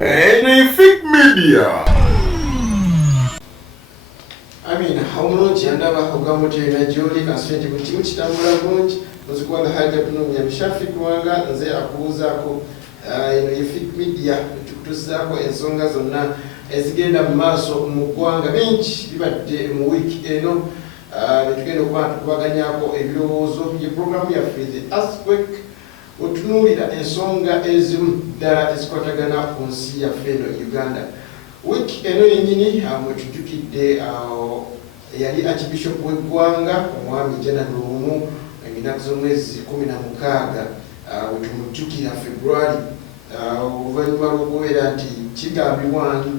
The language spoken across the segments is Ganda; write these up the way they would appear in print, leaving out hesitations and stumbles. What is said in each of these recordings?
Magnific Media. Omulungi andaba ogamutera gyoli kasente ku kimu kitambula bulungi muzikwanga haja tunomya bishafi kuwanga nze akubuzaako eno Magnific Media tukutuzaako ensonga zonna ezigenda mu maaso mu ggwanga bingi bibadde mu wiiki eno netugenda okuba tukubaganyaako ebirowoozo by'eprogramu yaffe the Earthquake otunuulira ensonga ezimu ddala ezikwatagana ku nsi yaffe eno Uganda. Wiiki eno yennyini mwetujjukidde yali Archbishop w'eggwanga omwami Janet Lumu ennaku z'omwezi 16 wetumujjukira February oluvannyuma lw'okubeera nti kigambibwa nti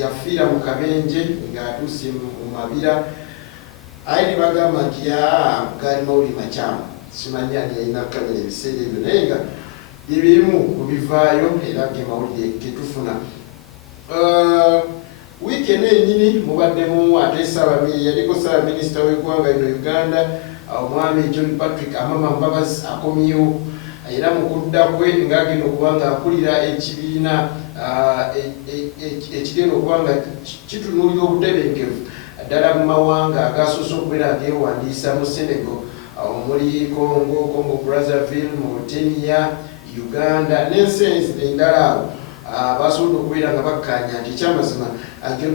yafiira mu kabenje ng'atuuse mu mabira aye ne bagamba nti gaali mawulire makyamu simanyi ani yalina kamera ebiseera ebyo naye nga byebirimu kubivaayo era ge mawulire getufuna. Wiiki eno yennyini mubaddemu ate yaliko Ssaabaminisita w'eggwanga lino Uganda omwami Patrick Amama Mbabazi akomyewo era mu kudda kwe ng'agenda okuba ng'akulira ekibiina ekigenda okuba nga kitunuulira obutebenkevu ddala mu mawanga agasoose okubeera ageewandiisa mu Senegal omuli Congo Brazzaville, Mauritania, Uganda n'ensi endala awo basobodde okubeera nga bakkaanya nti ekyamazima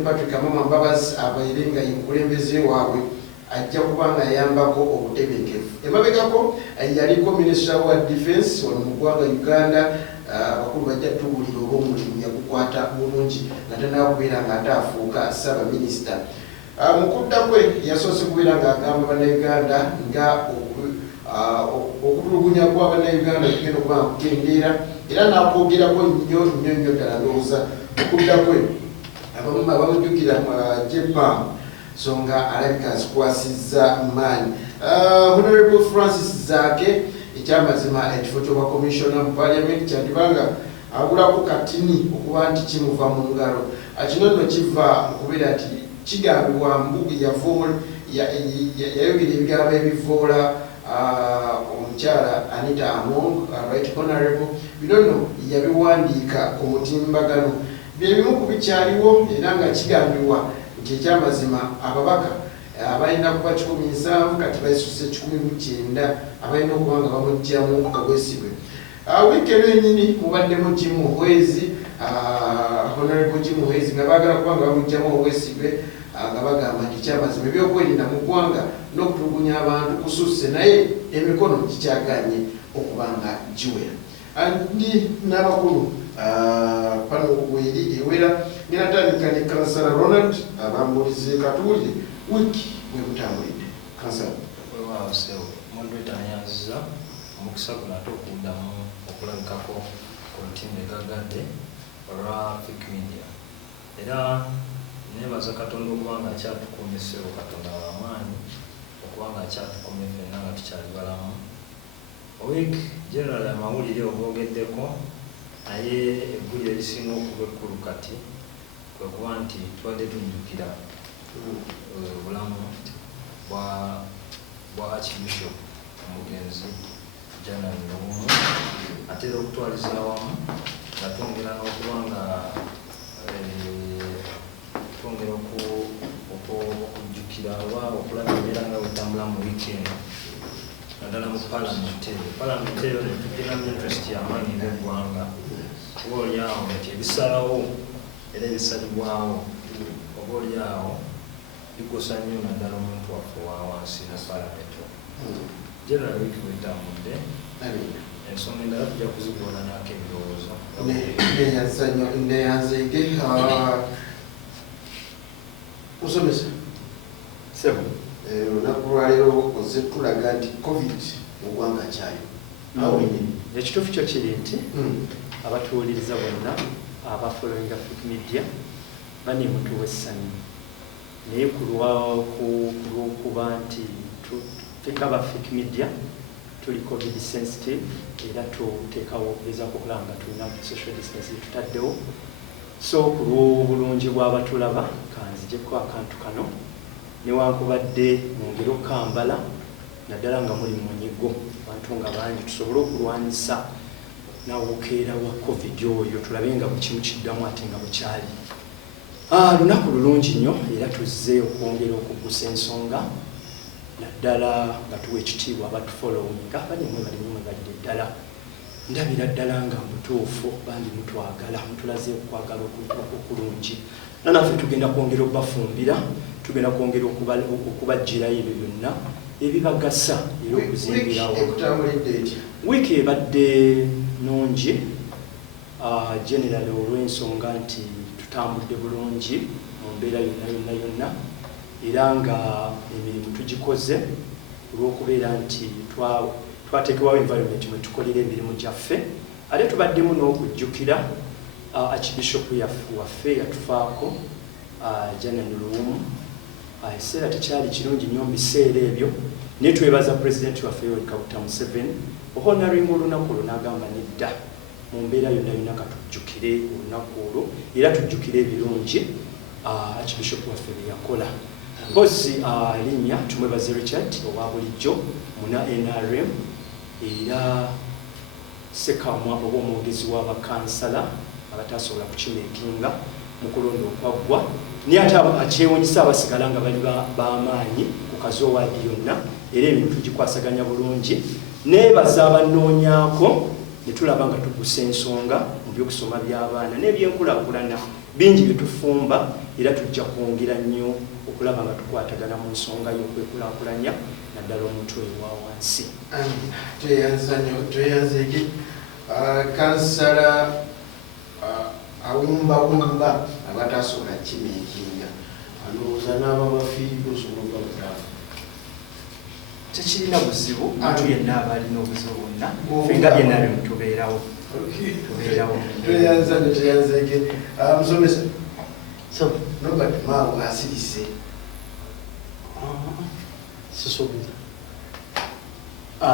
Patrick Amama Mbabazi abeere nga yemukulembeze waabwe ajja kuba nga yayambako obutebenkevu. Emabegako yaliko Minister wa Defense wano mu ggwanga Uganda abakulu bajja tubuulira oba omulimu yagukwata bulungi nga tanaba kubeera nga ate afuuka Ssaabaminisita. Mu kudda kwe yasoose kubeera ng'agamba Bannayuganda nga okutulugunya kwa Bannayuganda kugenda okuba nga kukendeera era n'akwogerako nnyo ddala ndowooza okudda kwe abamujjukira Jepa so nga alabika azikwasizza maanyi. Honorable Francis Zaake ekyamazima ekifo ky'obwa commissioner mu parliament kyandibanga abulako katini okuba nti kimuva mu ngalo. Kino nno kiva mu kubeera nti kigambibwa mbu yayogera ebigambo ebivoola omukyala Anita Among, right honorable, bino nno yabiwandiika ku mutimbagano. Byebimu ku bikyaliwo era nga kigambibwa nti ekyamazima ababaka abalina kuba 17 kati bayisuse 19 abalina okuba nga bamujjamu obwesigwe. Wiiki eno yennyini mubaddemu Jim Muhwezi, honorable Jim Muhwezi nga baagala kuba nga bamujjamu obwesigwe nga bagamba nti ekyamazima ebyokwerinda mu ggwanga n'okutulugunya abantu kususse naye emikono gikyaganye okuba nga giwera. Ndi n'abakulu pano weri ewera ninatandika ne Kansala Ronald abambulize katuulire wiiki bwe butambulidde. Kansala wewaawo sewo omuntu etanyanziza omukisa guno ate okuddamu okulabikako ku lutindo egagadde olwa Magnific Media era nebaza Katonda okuba nga akyatukumye sewo Katonda w'amaanyi okuba nga akyatukumye ffenna nga tukyali balamu. Wiiki general amawulire ogoogeddeko naye eggulire erisinga okuba ekkulu kati kwe kuba nti tubadde tujjukira obulamu bwa Archbishop omugenzi Janet Lumu ate era okutwaliza awamu nga twongera n'okuba nga twongera okujjukira oba okulaba embeera nga bwetambula mu wiiki eno naddala mu palamenti eyo netugiramu interest y'amaanyi n'eggwanga oba olyawo nti ebisalawo era ebisalibwawo oba olyawo bikosa nnyo naddala omuntu waffe wa wansi na palamenti. General wiiki bwetambudde ensonga endala tujja kuzigolanyako ebirowoozo neyanzege musomesa sebo olunaku lwaleero oze tulaga nti covid mu ggwanga kyayo ekituufu kyo kiri nti abatuwuliriza bonna abafollowinga Magnific Media baneemutuwa essanyu naye ku lw'okuba nti feka ba Magnific Media tuli covid sensitive era tuteekawo okugezaako okulaba nga tulina social distance tutaddewo so ku lw'obulungi bw'abatulaba kanzijeko akantu kano newankubadde mwongere okukambala naddala nga muli mu munyigo abantu nga bangi tusobole okulwanyisa n'awokeera wa covid oyo tulabe nga buli kimu kiddamu ate nga bukyali. Lunaku lulungi nnyo era tuzze okwongera okuggusa ensonga naddala nga tuwa ekitiibwa abatufolowinga balimu badde ddala ndabira ddala nga mutuufu bandi mutwagala mutulaze okwagala okulungi nanaffe tugenda kwongera okubafumbira tugenda kwongera okubajjirayo ebyo byonna ebibagasa era okuzimbirawo. Wiiki ebadde nungi generally olw'ensonga nti tutambudde bulungi mu mbeera yonna era nga emirimu tugikoze olw'okubeera nti twateekewawo environment mwe tukolera emirimu gyaffe ate tubaddemu n'okujjukira archbishop waffe yatufaako Janan Luwumu. Ekiseera tekyali kirungi nnyo mu biseera ebyo naye twebaza pulezidenti waffe Yoweri Kaguta Museveni ohonoringa olunaku olwo n'agamba nedda mu mbeera yonna katujjukire olunaku olwo era tujjukire ebirungi archbishop waffe bye yakola. Mpozi linnya tumwebaze Richard owa bulijjo muna NRM era sekamwa oba omwogezi w'abakansala abatasobola kukimeekinga mu kulonda okwaggwa naye ate akyewuunyisa abasigala nga bali b'amaanyi ku kazoowaadi yonna era ebintu tugikwasaganya bulungi neebaza abanoonyaako ne tulaba nga tugusa ensonga mu by'okusoma by'abaana n'ebyenkulaakulana bingi bye tufumba era tujja kwongera nnyo okulaba nga tukwatagana mu nsonga y'okwekulaakulanya naddala omuntu oyo wa wansi. Tweyanzege kansala awumbawumba abatasobola kimeekinga alowooza n'ababafiirwa osobola okubafaafa. Tekirina buzibu muntu yenna aba alina obuzibu bwonna fenga byenna bye tubeerawo. Tweyanzege musomesa Robert Maawo asirise sisobira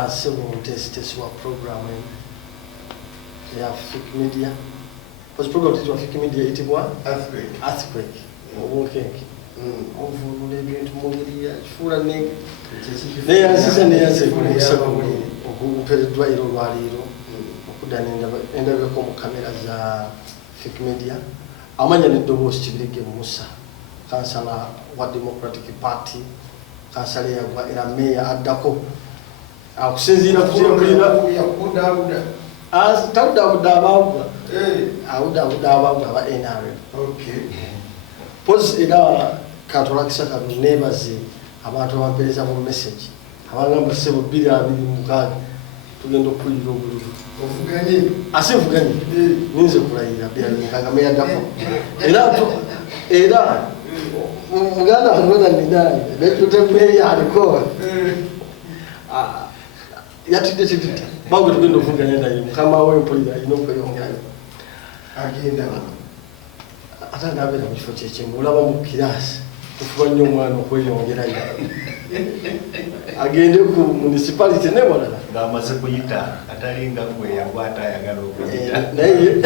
sebo ntesitesi wa program ya Fik Media was program titwa Fik Media itibwa earthquake obunkenke ovulula ebintu mu ngeri ya kifuula neyanziza okupereddwa iro olwaliiro okudana endabeko mu kamera za Fik Media amanya n'eddoboozi Kibirige Musa kansala wa Democratic Party kansala yagwa era meya addako akusinziira kuyakudabuda tawudabuda abawuga awudabuda abawuga aba NRM. Pozi era katolakisa kano neebaze abantu abampeereza mu message abagamba ssebo 226 tugenda okukulira obululu ase nvuganye ninze kulayira byanga meya addako era Muganda angona nidai betutembeya aliko yatide chitita bawo tugenda okuvuganya naye kama we mpoliza ino kweyongerayo agenda atandabira mu kifo kyekyo mulaba mu kirasi kufuba nnyo omwana okweyongerayo agende ku municipality ne walala ng'amaze kuyita atalinga gwe yagwata ayagala okuyita naye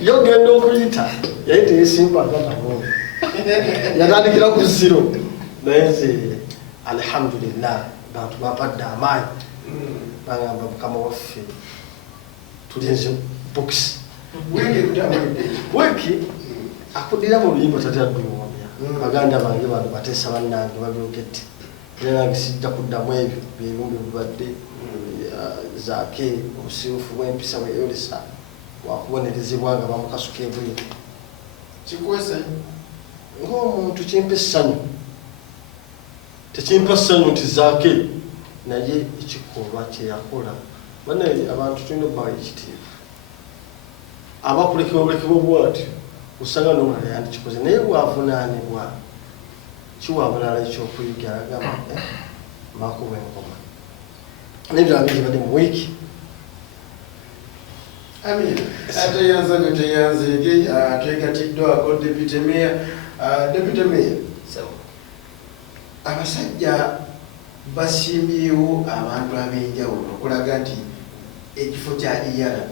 yogenda okuyita yayita esimba agatamu yatandikira ku 0 naye nze alhamdulillah bantu bapadde amaanyi bagamba mukama waffe tulinze box wiki akudira mu luyimba tatadduwamya baganda bange bantu bateesa bannange babyogedde era nange sijja kuddamu ebyo byebumbi bibadde zaake obusirufu bw'empisa bweyolesa wakubonerezebwa nga bamukasuka ebweru kikwesa ng'omuntu kimpa essanyu tekimpa ssanyu nti zaake naye ekikolwa kyeyakola banaye abantu tulina okubawa ekitiibwa abakulekebwa bwatyo osanga n'omulala yandikikoze naye bwavunaanibwa kiwabulala ekyokuyiga agamba makuba enkoma nebyo abingi badde mu wiiki teyanzege twegatiddwako deputy mayor. Deputy mayor, abasajja basimbyewo abantu ab'enjawulo okulaga nti ekifo kya ERA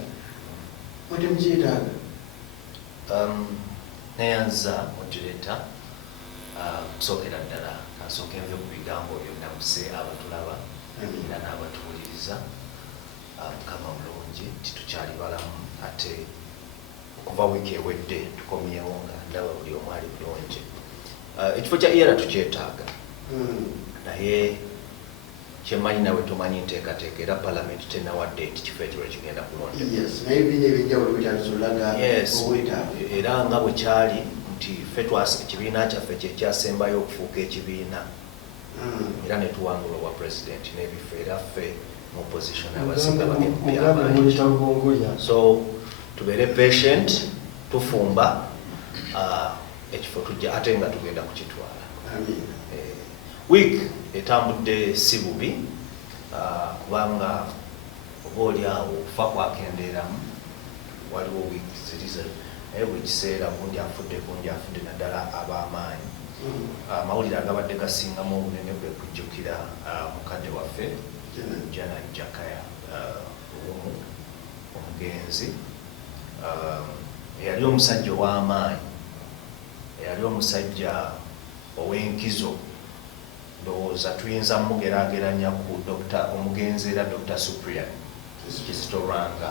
mwete mukyetaaga. neyanza moderator kusookera ddala kasooka envyo ku bigambo byonna muse abatulaba era n'abatuwuliriza mukama mulungi nti tukyali kuva wiiki ewedde tukomyewo nga ndaba buli omu ali bulungi. Ekifo kya era tukyetaaga naye kyemanyi nawe tomanyi nteekateeka era palamenti tenawadde nti kifo ekyo lwe kigenda kulondebwa. Era nga bwe kyali nti ffe ekibiina kyaffe kyekyasembayo okufuuka ekibiina era ne tuwangula obwa pulezidenti n'ebifo era ffe mu opposition abasinga bagenzi. So tubeere patient tufumba ekifo tujja ate nga tugenda kukitwala. Week etambudde si bubi kubanga oba oliawo okufa kwakendeeramu waliwo week zirize naye buli kiseera gundi afudde naddala ab'amaanyi. Amawulire agabadde gasingamu obunene bwe kujjukira mukadde waffe Janet Jakaya omugenzi eyali omusajja ow'amaanyi, eyali omusajja ow'enkizo. Ndowooza tuyinza mugeraageranya ku omugenzi era Dr. Cyprian Kizito Lwanga.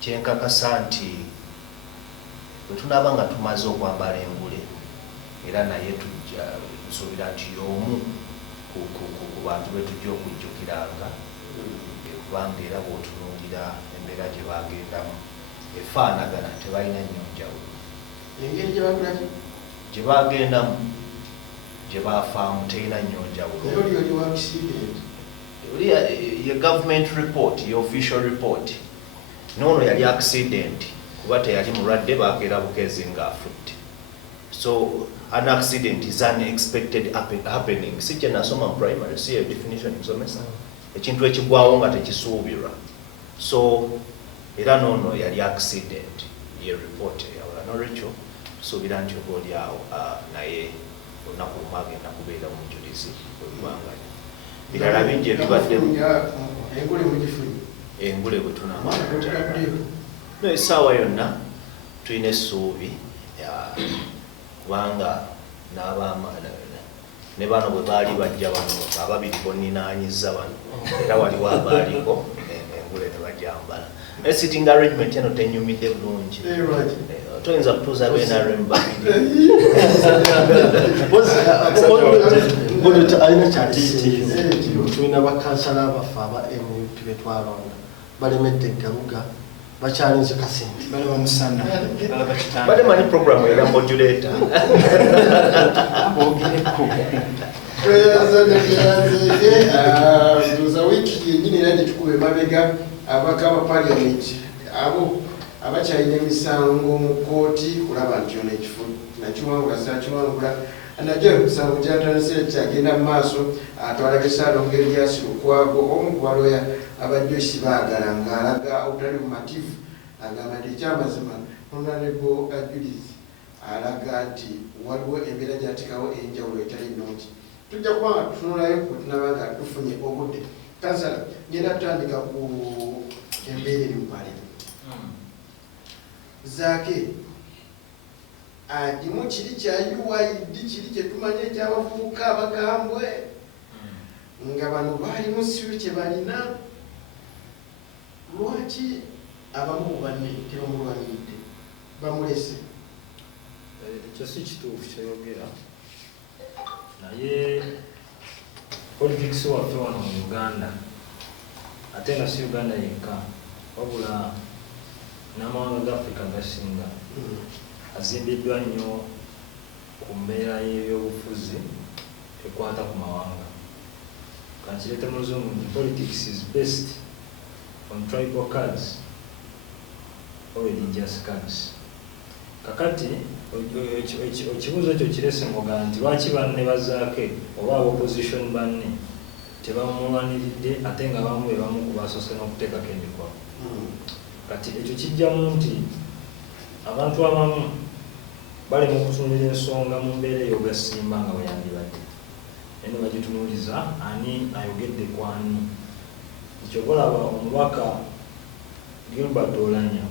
Kyenkakasa nti bwe tunaaba nga tumaze okwambala engule era naye tujja nsuubira nti y'omu ku bantu be tujja okujjukiranga kubanga era bw'otunuulira embeera gye bagendamu efaanagana tebalina nnyo njawulo. Engeri gye bagendamu gye baafaamu terina nnyo njawulo. Oli ye government report, ye official report. N'ono yali accident kuba teyali mulwadde bakeera bukezi ng'afudde. So an accident is unexpected happening. Si kye nasoma mu primary, si definition nsomesa. Ekintu ekigwawo nga tekisuubirwa. So era n'ono yali accident ye report eyawula n'olwekyo tusuubira nti oba oliawo naye olunaku lumu agenda kubeera omujulizi oluvanganya. Birala bingi ebibaddemu engule bwe tunamala essaawa yonna tulina essuubi kubanga ne bano bwe baali bajja bano ababiri bonninaanyiza bano era waliwo abaaliko engule ne bajambala. Naye sitting arrangement eno tenyumidde bulungi. Toyinza kutuuza BNRM babiri. Alina kyatitiiza tulina bakansala abaffe aba MUP be twalonda balemedde Galuga bakyalinze Kasente bali bamusana bale manyi programu era modulator ndoza wiiki yennyini era netukube mabega abaka ba parliament abo abakyalina emisango mu kooti kulaba nti ono ekifo nakiwangula saakiwangula anajja emisango gyatandise kyagenda mu maaso atwalage Ssaalongo Erias Lukwago omu ku baloya abajjosi baagala ng'alaga obutali bumativu agamba nti ekyamazima Honorable Julius alaga nti waliwo embeera gyatekawo enjawulo etali nnungi. Tujja kuba nga tutunulayo bwe tunaba nga tufunye obudde. Kansala ngenda tutandika ku embeera eri mu Parliament. Zaake agimu kiri kya UID kiri kye tumanye ekyabavubuka abakambwe nga bano baalimu siru kye balina lwaki abamu ku banne tebamulwaniridde bamulese. Ekyo si kituufu kyeyogera naye politics waffe wano mu Uganda ate nga si Uganda yekka wabula n'amawanga ga Africa gasinga azimbiddwa nnyo ku mbeera y'ebyobufuzi ekwata ku mawanga. Kankirete mu luzungu nti politics is based on tribal cards or religious cards. Kakati ekibuuzo ekyo kirese ngoga nti lwaki banne bazaake oba opposition banne tebamulwaniridde ate nga bamu be bamu ku basoose n'okuteekako emikwago. Kati ekyo kijjamu nti abantu abamu bali mu kutunulira ensonga mu mbeera ey'ogasimba nga bweyandibadde naye ne bagitunuuliza ani ayogedde ku ani. Ekyo balaba omubaka Gilbert Olanya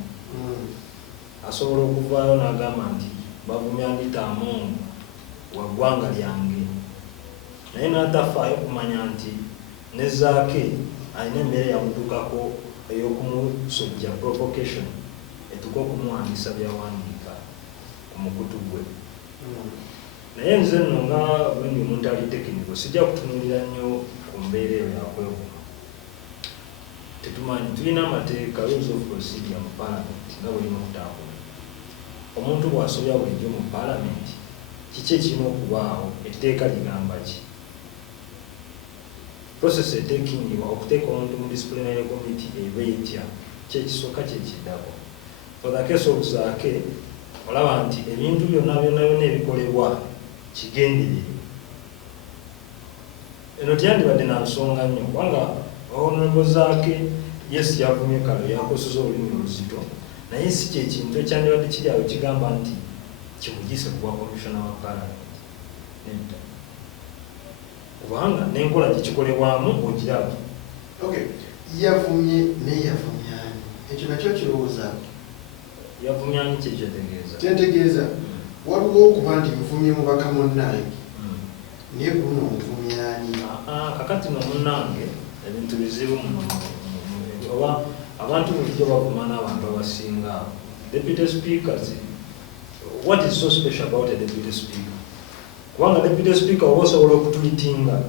asobola okuvaayo n'agamba nti bavumya nditaamungu wa ggwanga lyange naye n'atafaayo kumanya nti ne Zaake alina embeera yamutuukako ey'okumusojja provocation etuka okumuwandiisa byawandiika ku mukutu gwe. Naye nze nno nga bwendi omuntu ali tekiniko sijja kutunuulira nnyo ku mbeera eyo yakwevuma. Tetumanyi tulina amateeka rules of procedure mu parliament nga bulina okutambula. Omuntu bw'asobya bulijjo mu parliament kiki ekirina okubaawo, etteeka ligamba ki? Process eteekingibwa okuteeka omuntu mu disciplinary committee eba etya, kyekisooka kyekiddako. For the case of Zaake, olaba nti ebintu byonna ebikolebwa kigenderere. Eno tyandibadde na nsonga nnyo kubanga Honorable Zaake yes yavumye kalo yakoseza olulimi oluzito, naye si kyekintu ekyandibadde kiri awo kigamba nti kimugise kuba commissioner wa parliament. Nedda. Kubanga n'enkola gyekikolebwamu ogiraba. Okay, yavumye naye yavumyani ekyo nakyo kirowooza Yavumyani kyekyetegeeza. Kyentegeeza waliwo okuba nti muvumye mubaka munnange naye guno omuvumyani. Kakati no munnange ebintu bizibu oba abantu bulijjo bavuma n'abantu abasinga. Deputy speakers, what is so special about a deputy speaker? Kubanga deputy speaker oba osobola okutwitinga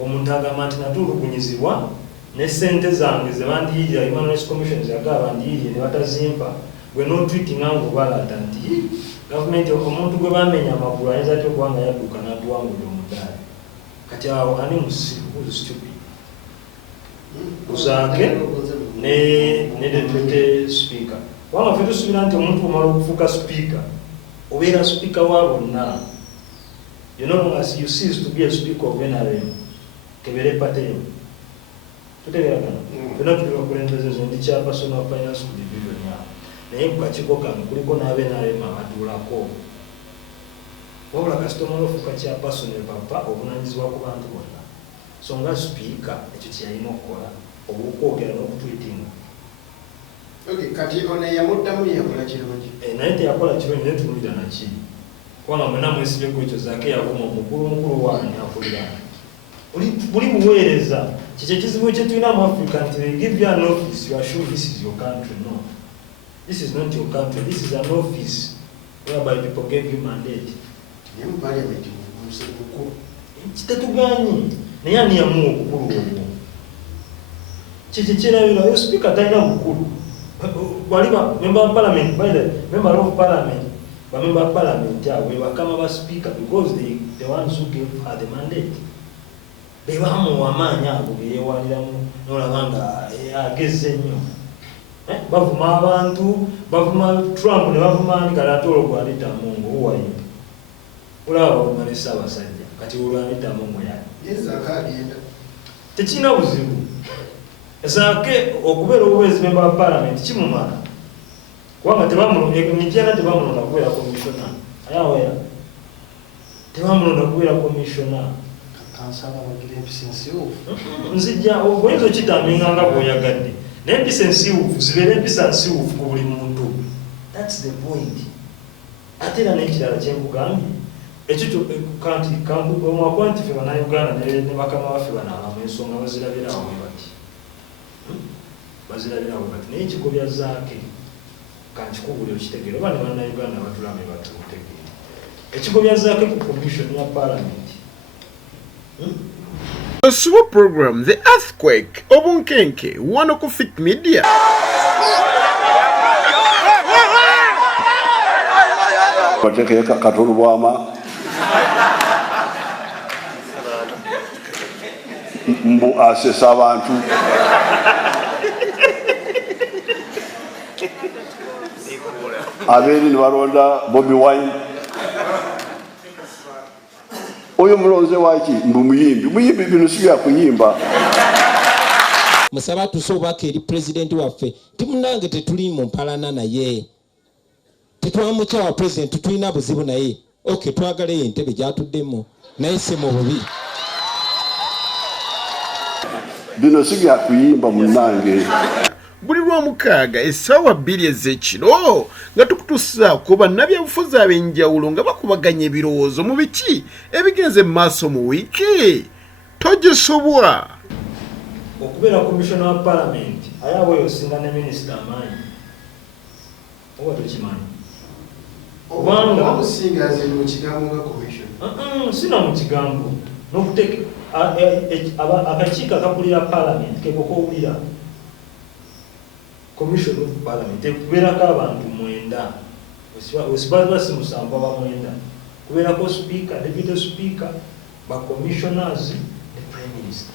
omuntu agamba nti natulugunyizibwa ne ssente zange ze bandiyiirira Human Rights Commission zagaba bandiyiirire ne batazimpa, gwe n'otwitinga ng'obalata nti gavumenti omuntu gwe bamenya amagulu ayinza atya okubanga yadduka n'atuwangulira omudaali. Kati awo ani musiru stupid. Zaake ne deputy speaker. Kubanga ffe tusuubira nti omuntu omala okufuuka speaker obeera speaker wa bonna. You know, as you cease to be a speaker of NRM, kebere pateyo. Tutegeeragana. Fena tuli bakulembeze ndi chairperson of finance division ya. Naye ku kakiiko kange kuliko n'abe-NRM abatuulako. Wabula kasita omala ofuuka chairperson papa obuvunaanyizibwa ku bantu bonna. So nga speaker ekyo kyeyalina okukola okwogera n'okutwitinga. Okay, kati ono yamuddamu yakola kirungi. Naye teyakola kirungi naye tunuulira naki. Kubanga mwena mwesibyeko ekyo Zaake yavuma omukulu wange akulira. Buli buweereza kikyo ekizibu kye tulina mu Africa nti they give you an office, you are sure this is your country. No, this is not your country, this is an office whereby people gave you mandate. Naye mu parliament mukulu Kitetuganyi naye ani yamuwa obukulu obwo? Kiki kirabira yo speaker talina bukulu. Waliba member of parliament, by the member of parliament, member of parliament we bakama ba speaker because they the ones who gave her the mandate. They bamuwa amaanyi ago geyewaliramu n'olabanga agezze nnyo. Bavuma abantu, bavuma Trump ne bavuma Anikalatolo gwalita mungu huwayo. Olaba bavuma ne Ssaabasajja kati olwalita mungu yaani. Yes, akagenda. Tekina buzibu. Zaake okubeera obuweezi member of parliament kimumala. Kubanga tebamulonda kubeera commissioner. Ayawera. Tebamulonda kubeera commissioner. Kansala bagira empisa ensiufu. Nzijja oyinza okitaminga nga bw'oyagadde. Naye empisa ensiufu zibeera empisa nsiufu ku buli muntu. That's the point. Ate era n'ekirala kye nkugambye ekyo kanti omwakwanti ffe bannayuganda ne bakama baffe banaaba mu ensonga bazirabirawo bwe bati. Bazirabirawo bati naye ekigobya Zaake kankikubuli okitegeera oba ne bannayuganda batulame batutegeere. Ekigobya Zaake ku commission ya parliament. The super program The Earthquake Obunkenke wano ku Fit Media. Patrick Amama mbu asesa abantu abeeri ne balonda Bobi Wine. Oyo mulonze waki mbu muyimbi bino si bya kuyimba. Musaba tusobaka eri president waffe timunange tetuli mu mpalana naye tetwamukyawa president tulina buzibu naye okay twagala entebe gyatuddemu naye si mu bubi. Bino si bya kuyimba munange. Buli lw'omukaaga essaawa 2 ez'ekiro nga tukutuusa ku bannabyabufuzi ab'enjawulo nga bakubaganya ebirowoozo mu biki ebigenze mu maaso mu wiiki togisobwa. Okubeera commissioner wa parliament ayawe osinga ne minister amaanyi. oba tukimanyi kubanga omusinga aziri mu kigambo nga commission sina mu kigambo n'okuteeka akakiiko akakulira parliament kekokowulira commission of parliament kubeerako abantu 9 wesibaza si musanvu aba 9 kubeerako speaker, deputy speaker, ba commissioners ne prime minister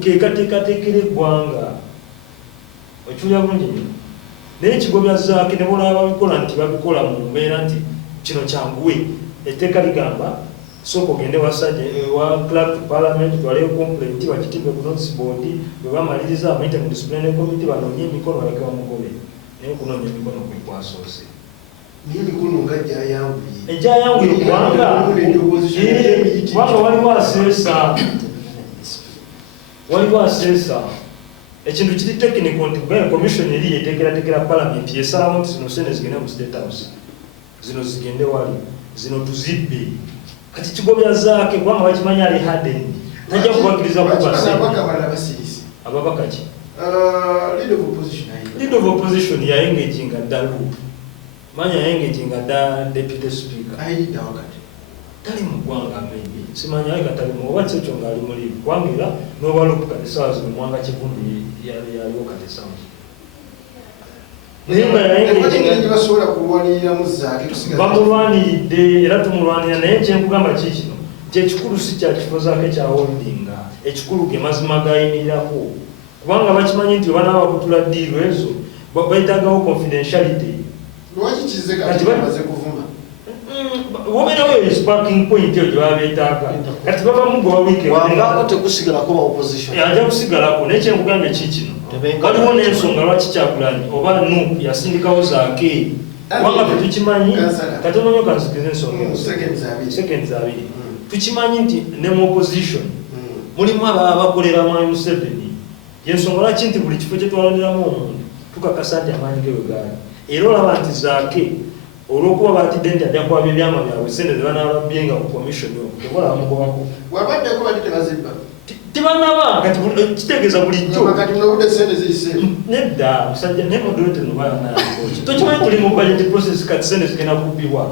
kekateekateekera eggwanga okiwulira bulungi nnyo naye ekigobya Zaake ne bolaba babikola nti babikola mu mbeera nti kino kyanguwe etteeka ligamba sooka ogende wasajja wa clerk to parliament twaleyo complaint bakitibe ku notice board bwe bamaliriza amayite mu disciplinary committee banoonye emikono baleke bamugobe naye okunoonya emikono kwe kwasoose niyo emikono nga gyayanguye egyayanguye kubanga waliwo aseesa ekintu kiri technical nti bwe commission eri yeteekerateekera parliament yesalawo nti zino sente zigende mu state house zino zigende wali zino tuzibbe kati kigobya Zaake kubanga bakimanyi ali hardened tajja kubakkiriza ababaka ki lead of opposition yayengeginga dda manya yayengeginga dda deputy speaker tali mu ggwanga maybe simanyi aye katalimu oba kyekyo ng'ali mulimu kubanga era n'obalupu kati sawa zino mwanga kivumbi yaliwo kati esawa bamulwaniridde era tumulwanira naye kyenkugamba kikino nti ekikulu si kyakifo Zaake kya holdinga ekikulu ge mazima gayimirirako kubanga bakimanyi nti oba n'abakutula ddiiro ezo bayitagawo confidentiality wobeerawo sparking point eyo gye babeetaaga kati babamugoba wiiki ajja kusigalako naye kyenkugambye kikino waliwo n'ensonga lwaki Kyagulanyi oba Nuupu yasindikawo Zaake kubanga tetukimanyi katonoonyo kansikiza ensonga seconds 2 tukimanyi nti ne mu opposition mulimu ababa bakolera Mwami Museveni yensonga lwaki nti buli kifo kye twaloneramu omuntu tukakasa nti amaanyi ge bwe gaali era olaba nti Zaake olw'okuba batidde nti ajja kwabya ebyama byabwe sente ze banaababyenga ku commission tebola bamugobako wabaddeko bali tebazibba tebanaba kati kitegeeza bulijjo nedda musajja naye moderator no bayanaakoki tokimanyi tuli mu budget process kati sente zigenda kubbibwa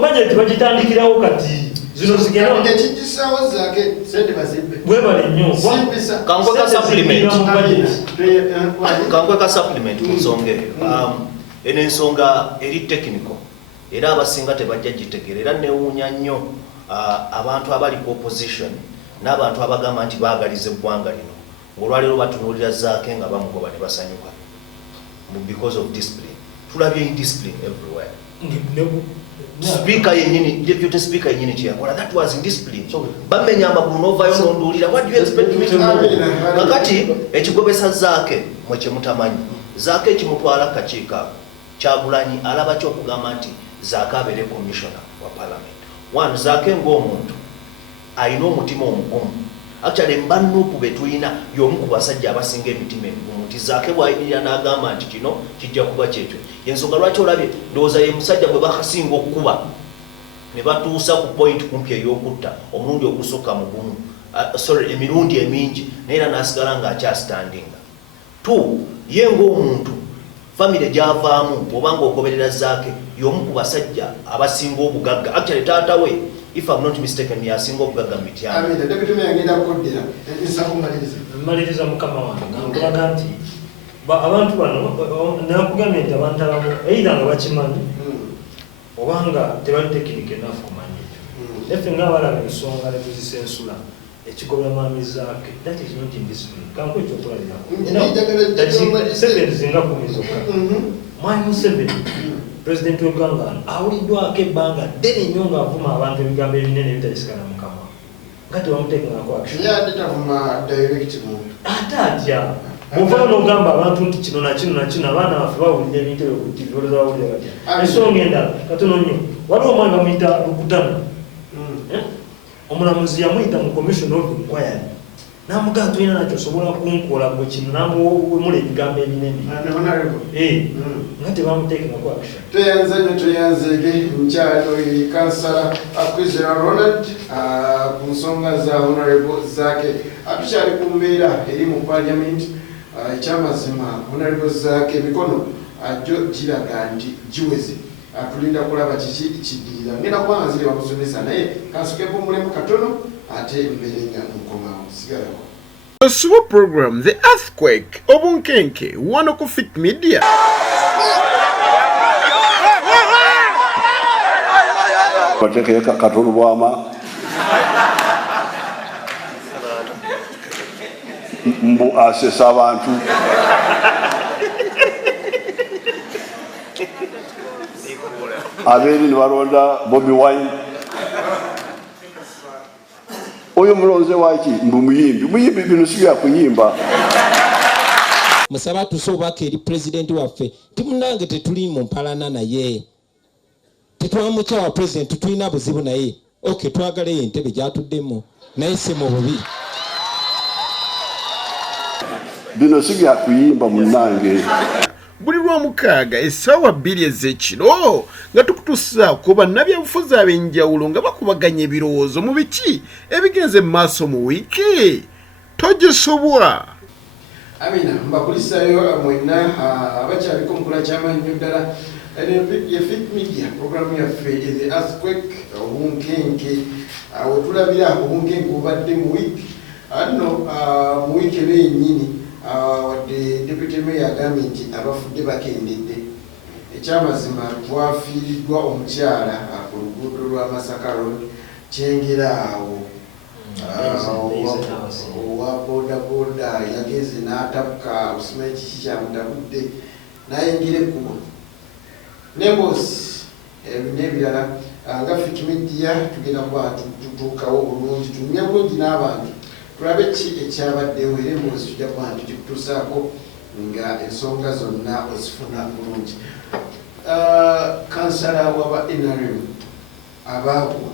budget bagitandikirawo kati zino zigenda ekigisawo Zaake sente bazibbe bwebale nnyo kankweka supplement ku nsonga eyo eno ensonga eri technical era abasinga tebajja gitegeera era newuunya nnyo abantu abali ku opposition n'abantu abagamba nti baagaliza eggwanga lino olwaleero batunuulira Zaake nga bamugoba ne basanyuka because of discipline tulabye indiscipline everywhere speaker yenyini deputy speaker yenyini kyeyakola that was indiscipline bamenya amagulu n'ovayo n'onduulira what do you expect me to do kakati ekigobesa Zaake mwe kyemutamanyi Zaake ekimutwala kakiiko Kyagulanyi alaba kyokugamba nti Zaake abeere commissioner wa parliament one Zaake ng'omuntu alina omutima omugumu actually mbannuupu be tulina y'omu ku basajja abasinga emitima emigumu nti Zaake bw'ayimirira n'agamba nti kino kijja kuba kyekyo yensonga lwaki olabye ndowooza ye musajja bwe bakasinga okukuba ne batuusa ku point kumpi ey'okutta omulundi ogusooka mugumu emirundi emingi naye era n'asigala ng'akyastandinga ye ng'omuntu famire gy'avaamu obanga ogoberera Zaake y'omu ku basajja abasinga obugagga actually taata we if I'm not mistaken yasinga obugagga mu Mityana maliriza mukama wange nkulaga nti abantu bano nakugambye nti abantu abamu either nga bakimanyi obanga tebali tekinike enough kumanya ekyo effe ng'abalaba ensonga ne tuzisensula ekigobya Mwami Zaake that is not indiscipline kanku ekyokulalirako seconds zinga 10 zokka Mwami Museveni president w'eggwanga awuliddwako ebbanga ddene nnyo ng'avuma abantu ebigambo ebinene ebitayisikana mukama nga tebamuteekangako action ate atya bw'ovaayo n'ogamba abantu nti kino na kino na kino abaana baffe bawulira ebintu ebyo ku TV olowooza bawulira batya ensonga endala katono nnyo waliwo omwami bamuyita Lukutana omulamuzi yamuyita mu commission of inquiry n'amugamba tulina nakyo osobola kunkola gwe kino n'amuwemula ebigambo ebinene nga tebamuteekangako action tweyanzege mukyalo kansala Kwizera Ronald ku nsonga za honorable Zaake atukyali ku mbeera eri mu parliament ekyamazima Honorable Zaake emikono jo giraga nti giweze tulinda kulaba kiki kiddirira ngenda kubanga ziri bamusomesa naye kansukeko mulemu katono ate mbeerenga nkomawo sigalako. The super program The Earthquake obunkenke wano ku Fit Media. Bateke katolu bwama mbu asesa abantu aberi ni baronda Bobi Wine oyo mulonze waki mbu muyimbi bino sibya kuyimba musaba tusobaka eri president waffe timunange tetuli mu mpalana naye tetwamukyawa president tulina buzibu naye okay twagala entebe gyatuddemu naye si mu bubi bino sibya kuyimba munange. Buli lwamukaaga essaawa 2 ez'ekiro nga tukutuusa ku bannabyabufuzi ab'enjawulo nga bakubaganya ebirowoozo mu biki ebigenze mu maaso mu wiiki togisobwa. Amina mbakulisayo mwenna abakyaliko mukula kyamannyo ddala ye Fit Media programu yaffe The Earthquake obunkenke wetulabira obunkenke bubadde mu wiiki anno mu wiiki eno yennyini wadde Deputy Mayor agambye nti abafudde bakendedde. Ekyamazima twafiiriddwa omukyala ku luguudo lwa Masaka Road Kyengera awo owa bodaboda yageze n'atabuka osimanye kiki kyamutabudde n'ayingira ekkubo nemboosi n'ebirala nga Fit Media tugenda kuba tutuukawo bulungi tunyumya bulungi n'abantu tulabe ki ekyabaddewo era emboosi tujja kuba tugikutuusaako nga ensonga zonna ozifuna bulungi. Kansala waba NRM abaagwa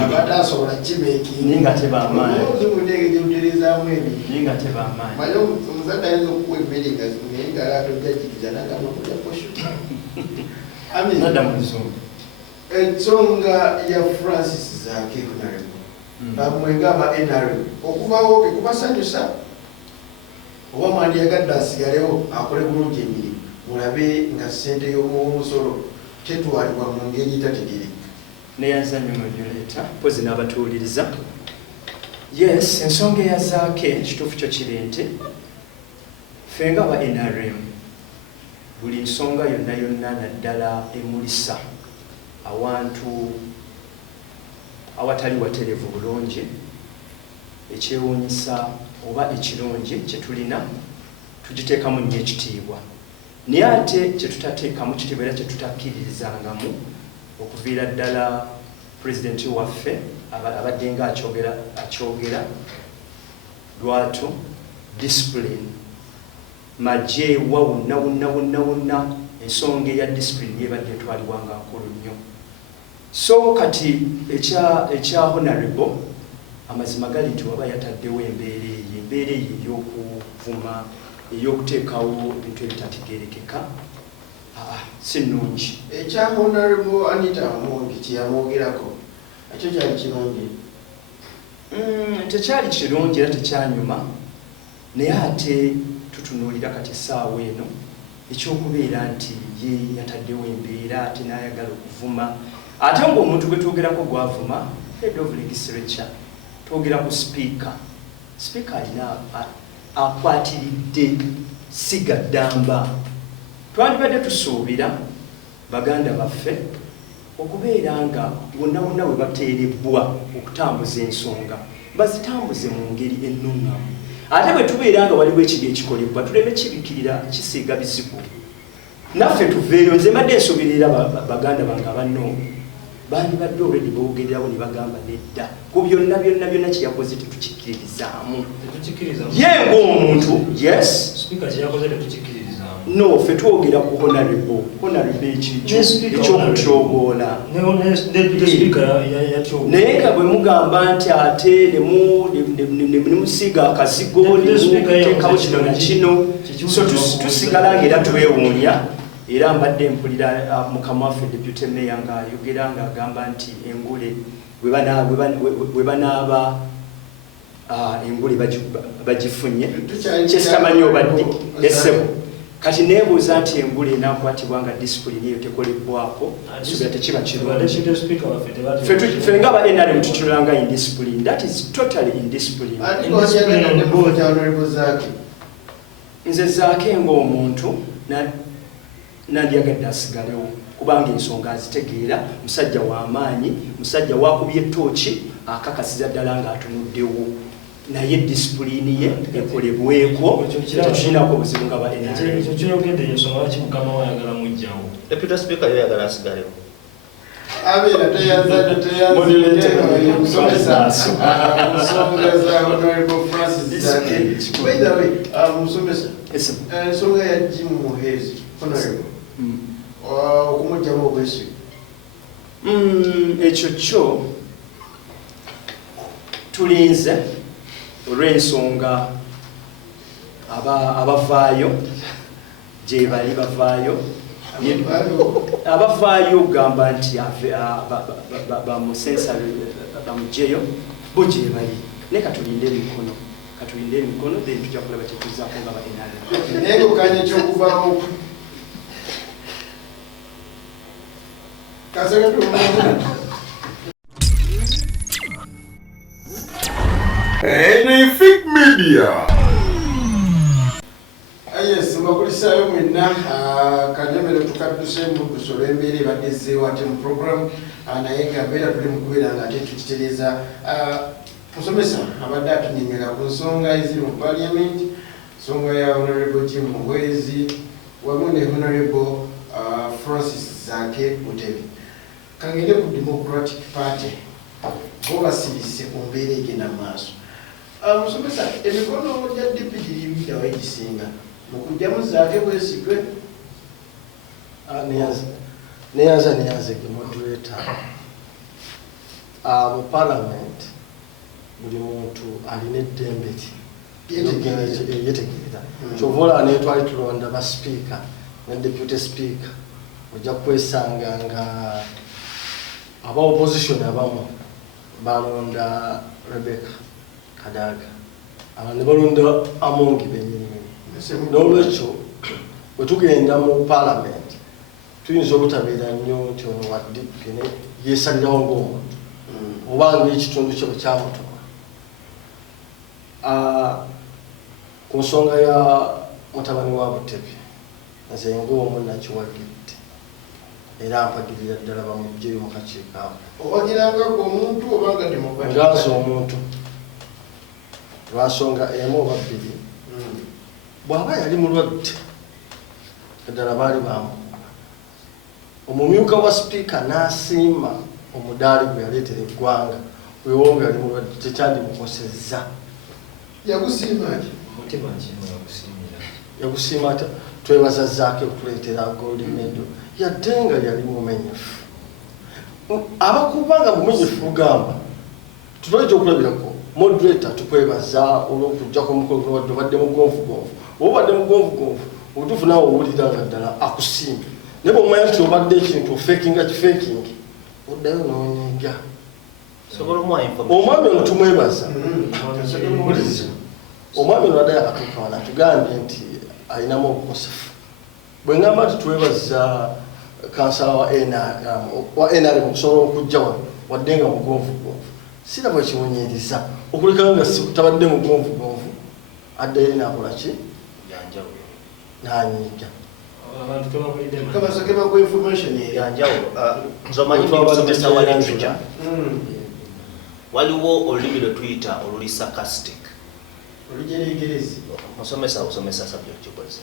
abatasobola kimekinga tebamaanyimutegejemuterezaamu ebinga tebamaanyi manye omuzadde ayinza okuwa emmere nga naye ngala tojjakiriza nagamakuja posho ensonga ya Francis Zaake Honorable bamwenga aba NRM okubawo ekubasanyusa oba mwandiyagadde asigalewo akole bulungi emirimu mulabe nga ssente y'omusolo tetwalibwa mu ngeri etategerekeka. Neyazanyo modulator pozi n'abatuuliriza. Yes, ensonga ya Zaake ekituufu kyo kiri nti ffe nga aba NRM buli nsonga yonna yonna naddala emulisa awantu awatali waterevu bulungi ekyewuunyisa oba ekirungi kye tulina tugiteekamu nnyo ekitiibwa naye ate kye tutateekamu kitiibwa era kye tutakkiririzangamu okuviira ddala pulezidenti waffe abadde nga akyogera lwatu discipline magye wa wonna ensonga eya discipline yebadde etwalibwanga nkulu nnyo. So kati ekya honorable amazima gali nti waba yataddewo embeera eyo ey'okuvuma ey'okuteekawo ebintu ebitategerekeka si nnungi. Ekya Honorable Anita Amongi kyeyamwogerako ekyo kyali kirungi? Tekyali kirungi era tekyanyuma naye ate tutunuulira kati essaawa eno ekyokubeera nti ye yataddewo embeera ate n'ayagala okuvuma ate ng'omuntu gwe twogerako gwavuma head of legislature twogera ku speaker alina akwatiridde sigaddamba. Twandibadde tusuubira baganda baffe okubeera nga wonna we bateerebbwa okutambuza ensonga bazitambuze mu ngeri ennungamu ate bwe tubeera nga waliwo ekibi ekikolebwa tuleme kibikirira kisiiga bizibu naffe tuveeyo. Nze mbadde ensoberera baganda bange abanno bandibadde olwedi boogererawo ne bagamba nedda ku byonna kyeyakoze tetukikkiririzaamu ye ng'omuntu yes no ffe twogera ku honorable ekyokutyogoola naye nga bwe mugamba nti ate nemusiiga akazigo nemuteekamu kino na kino so tusigala ng'era twewuunya. Era mbadde mpulira mukama waffe Deputy Mayor ng'ayogera ng'agamba nti engule bwe banaaba enguli bagifunye kyesitamanyi obadde essebo kati neebuuza nti enguli enakwatibwa nga disipulini eyo tekolebwako suubira tekiba kirungi ffe nga ba NRM tukirolanga indiscipline. That is totally indiscipline. Nze Zaake ng'omuntu nandyagadde asigalewo kubanga ensonga azitegeera, musajja w'amaanyi, musajja wakubye ettooki akakasiza ddala ng'atunuddewo, naye disipulini ye ekolebweko, tetulinako obuzibu nga ba NRM. Ekyo kyogedde ensonga lwaki mukama we ayagala mujjawo? Deputy Speaker yayagala asigalewo. Abeera musomesa nsonga za Honorable Francis Zaake. By the way, musomesa ensonga ya Jim Muhezi Honorable okumugyamu obwesigwe. Ekyo kyo tulinze olw'ensonga abavaayo gye bali bavaayo abavaayo ogamba nti bamusensa bamujeyo bo gye bali, naye katulinde emikono then tujja kulaba kyetuzzaako nga ba naye okukanya ekyokuvaamu eno Fig Media. Yes, mbakulisaayo mwenna kanyamero tukadduseemu kusolo embeera ebadde ezzeewo ate mu program naye nga mbeera tuli mu kubeera nga ate tukitereeza. Musomesa abadde atunyonyera ku nsonga eziri mu Parliament, nsonga ya Honorable Jim Muhwezi wamu ne Honorable Francis Zaake Butebi. Kangende ku Democratic Party bo basirise ku mbeera egenda mu maaso. Musomesa emikono gya DP girimbira wagisinga mukujjamu Zaake bwesigwe neyanzege moderator mu Parliament buli muntu alina eddembe yetegeera kyova olaba naye twali tulonda ba speaker ne deputy speaker ojja kwesanga nga aba opposition abamu balonda Rebecca Kadaga ne balonda Amongi bennyini. N'olwekyo bwe tugenda mu Parliament tuyinza obutabeera nnyo nti ono wa DP yeesalirawo ng'omuntu oba ng'ekitundu kye bwe kyamutuma. Ku nsonga ya mutabani wa Butebi nze ng'omu nakiwagidde era mpagirira ddala bamugjeyo mu kakiiko ako. Owagirangako omuntu obanga Democratic nganze omuntu lwa nsonga emu oba bbiri bw'aba yali mulwadde eddala baali bamukuba omumyuka wa sipiika n'asiima omudaali gwe yaleetera eggwanga wewo nga yali mulwadde tekyandimukosezza. yagusiimaki yagusiima ati twebaza Zaake okutuleetera golden medal yadde nga yali mumenyefu. Abakubanga mumenyefu kugamba tutolejja okulabirako moderator tukwebaza olw'okujjako omukolo guno wadde obadde mugonvugonvu obadde mugonvugonvu obutuufu naawe owulira nga ddala akusiimye naye bw'omanya nti obadde ekintu ofekinga kifekingi oddayo n'onyiga. Omwami ono tumwebaza omwami ono addayo akatuuka wano atugambye nti alinamu obukosefu. Bwe ngamba nti twebaza kansala wa NRM okusobola okujja wano wadde nga mugonvugonvu siraba ekimunyiriza okulekanga nga tabadde mugonvugonvu addayo nakola ki nanyiga. kabasakebako information yanjawulo. Nzomanyi musomesa wa literature waliwo olulimi lwe tuyita oluli sarcastic. olujeregerezi Musomesa subject kikoze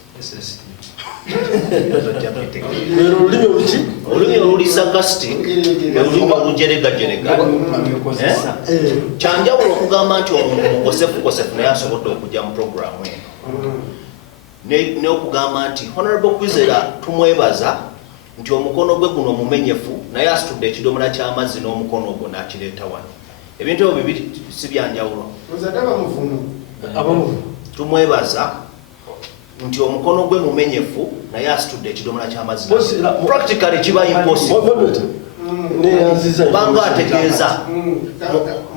olulimi oluli sarcastic olulimi olujeregajerega. Kyanjawulo okugamba nti omuntu mukosefu naye asobodde okujja mu programu eno n'okugamba nti Honorable Kwizera tumwebaza nti omukono gwe guno mumenyefu naye asitudde ekidomola ky'amazzi n'omukono ogwo n'akireeta wano. Ebintu ebyo bibiri si byanjawulo. Tumwebaza nti omukono gwe mumenyefu naye asitudde ekidomola ky'amazzi. Practically kiba impossible. banga ategeeza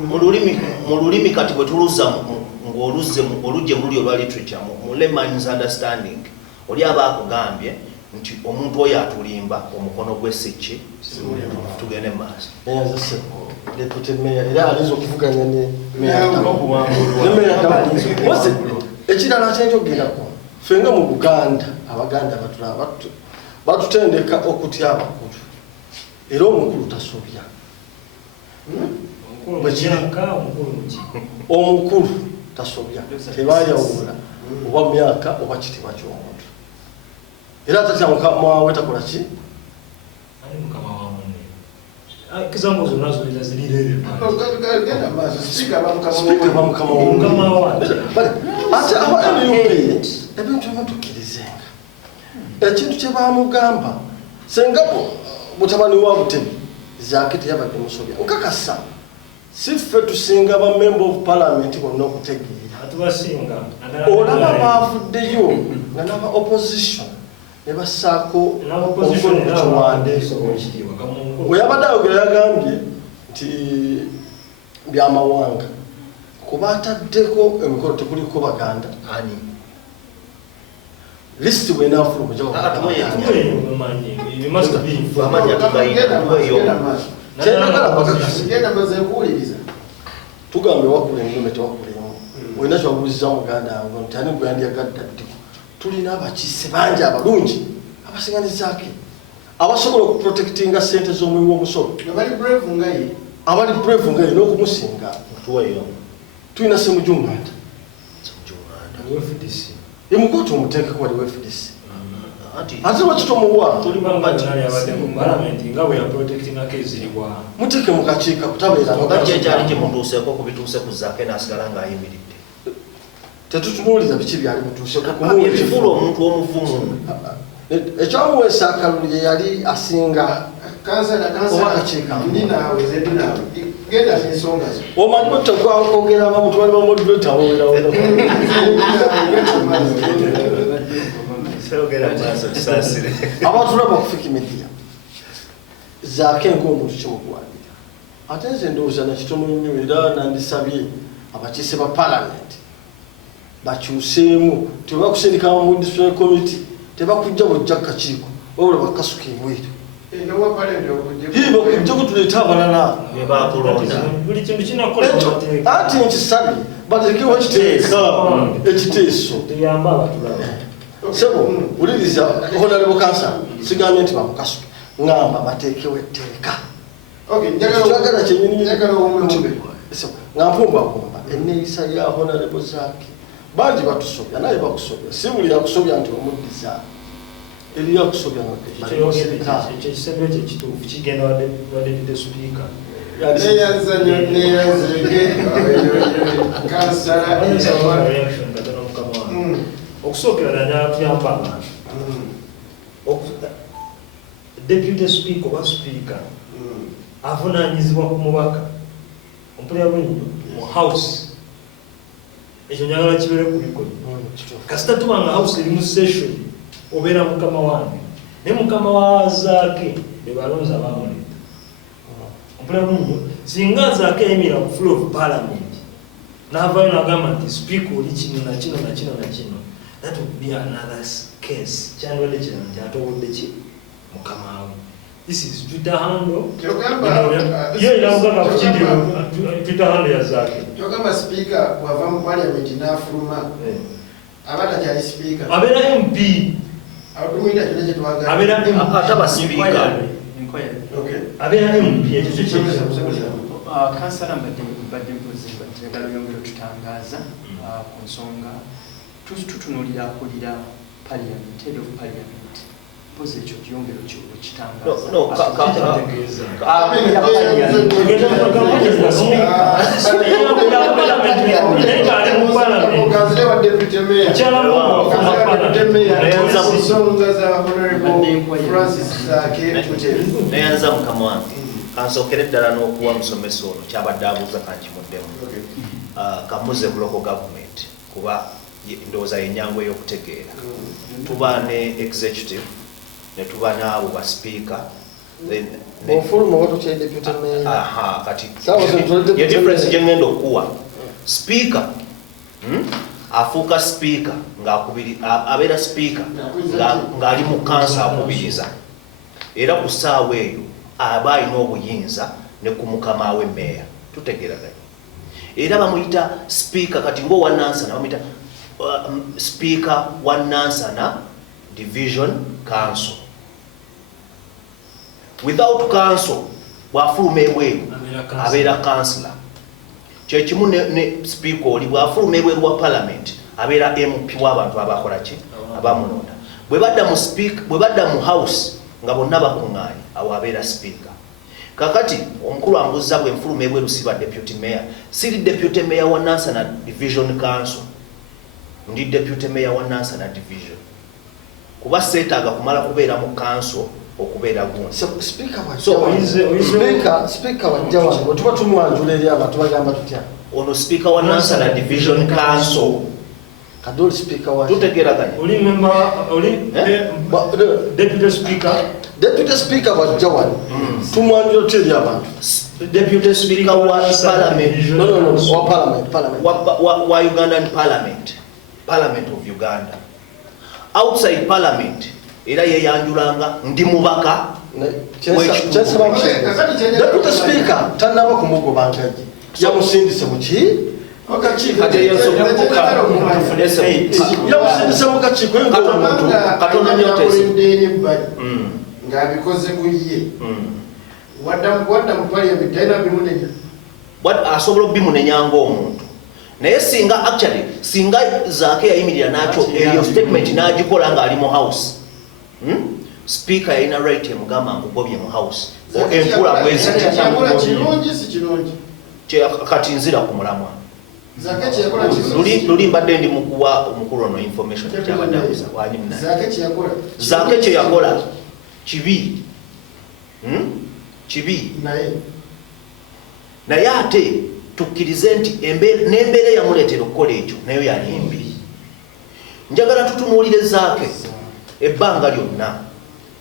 mu lulimi kati bwe tuluza ng'olugye mu luli olwa literature mu layman's understanding oli aba akugambye nti omuntu oyo atulimba omukono gw'esiki tugende mu maaso. Deputy Mayor era alizo okuvuganya ne ekirala kyenjogerako fenga mu Buganda abaganda batutendeka okutya abakulu era omukulu tasobya omukulu tasobya tebayawula oba myaka oba kitiibwa ky'omuntu era tatya mwawe takola ki example zonna zonna zirire Speaker bamukama ate aba NUP ebintu ebitukirizenga ekintu kye bamugamba senga mutabani wa Butebi Zaake teyabadde musobya nkakasa si ffe tusinga ba member of parliament bonna okutegeera olaba baavuddeyo nga naba opposition ne bassaako omukono ku kiwandiiko bwe yabadde ayogera yagambye nti byamawanga kuba ataddeko emikolo tekuliko baganda ani lisiti bwenaafula tugambe wakula engume tewakulemu olina kyabuuziza muganda wange nti ani gwe yandyagadda ddiko tulina abakiise bangi abalungi abasinganizaake abasobola okuprotectinga sente z'omuwi w'omusolo abali brave nga ye n'okumusinga tulina Semujumanda emukooti omuteekeko wali FDC ate lwakitomuwa muteeke mukakiika kutabeerakyali kimutuuseeko kubituuse ku Zaake n'asigala ng'ayimiridde tetutunuuliza biki byali mutuuseeko ebifuula omuntu omuvumu ekyamuweesa akalulu ye yali asinga omanyi otakwogera abamuntu bali bamoduleta abatulaba ku Wikimedia Zaake ng'omuntu kimukuwanira ate nze ndowooza nakitono nnyo era nandisabye abakiise ba parliament bakyuseemu tebakusindika mu disciplinary committee tebakujja bujja kakiiko wabula bakasuka ebweru bakujja kutuleeta abalala anti nkisabye bateekewo ekiteeso sebo wuliriza honorable council sigambye nti bamukasuke ngamba bateekewo etteeka twagala kyenyini nga mpumbapumba enneeyisa ya honorable Zaake bangi batusobya naye bakusobya si buli yakusobya nti omuddiza eri yakusobya ekisebyo kyekituufu kigenda wadde speaker okusookera ddala tuyamba abantu deputy speaker oba speaker avunaanyizibwa ku mubaka ompulira bulungi mu house ekyo njagala kibeere ku bikoni kasita tuba nga house eri mu session obeera mukama wange naye mukama wa Zaake be balonzi abamuleta ompulira bulungi singa Zaake yayimira ku floor of parliament n'avaayo n'agamba nti speaker oli kino na kino na kino na kino that would be another case kyandibadde kira nti atowodde ki mukama we. This is Twitter handle. Yo inaungana kuchindi Twitter handle ya Zaake. Yogamba speaker wava mu parliament n'afuluma. Abata kyali speaker. Abera MP. Abatumira kino kye twagala. Abera ataba speaker. Okay. Abera MP ekyo kye kansala mbadde mbuzi njagala yongera tutangaza ku nsonga tutunuulira akulira parliament head of parliament mpozi ekyo kyongero kitangaza neyanza mukama wange kansookere ddala n'okuwa musomesa ono kyabadde abuuza kankimuddemu kamuze ku local government kuba ndowooza yenyangu ey'okutegeera tuba ne executive ne tuba n'abo ba speaker Ofuluma watu deputy mayor. Aha, kati. Ye difference jengendo kuwa. Speaker. Afuka speaker ngakubiri abera speaker ngali mu kansa akubiriza. Era kusaawe eyo aba ino obuyinza ne kumukama we mayor. Tutegeraganye. Era bamuyita speaker kati ngo wanansana bamuyita speaker wanansana division council. Without council wafuluma ebweru abera councillor. Kyekimu ne speaker oli bwafuluma ebweru wa parliament abera MP w'abantu abakola ki abamulonda. Bwe badda mu house nga bonna bakuŋŋaanye awo abera speaker. Kakati omukulu ambuza bwe nfuluma ebweru siba deputy mayor. Siri deputy mayor wa Nansana division council. Ndi deputy mayor wa Nansana division. Kuba seetaaga kumala kubeera mu council okubeera gundi. Speaker wajja wange tuba tumwanjula eri abantu bagamba tutya. Ono speaker wa Nansana division council. Kadoli speaker wa tutegeraganye. Oli member oli deputy speaker. Deputy speaker wajja wange tumwanjula teri abantu. Deputy speaker wa parliament. No, wa parliament. Wa Ugandan parliament. Parliament of Uganda. Outside parliament era yeyanjulanga ndi mubaka deputy speaker tanaba kumugobangagi yamusindise muki yamusindise mukakiiko katonda nyotesi ngabikoze kuye wadda mu parliament tayina bimunenya asobola obimunenya ng'omuntu naye singa Zaake yayimirira nakyo eyo statement n'agikola ng'ali mu house. Speaker yalina right emugamba nkugobye mu house enkula bwezi kati nzira ku mulamwa luli mbadde ndi mukuwa omukulu ono information Zaake kye yakola kibi naye ate tukkirize nti n'embeera yamuleetera okukola ekyo nayo yali mbi. Njagala tutunuulire Zaake ebbanga lyonna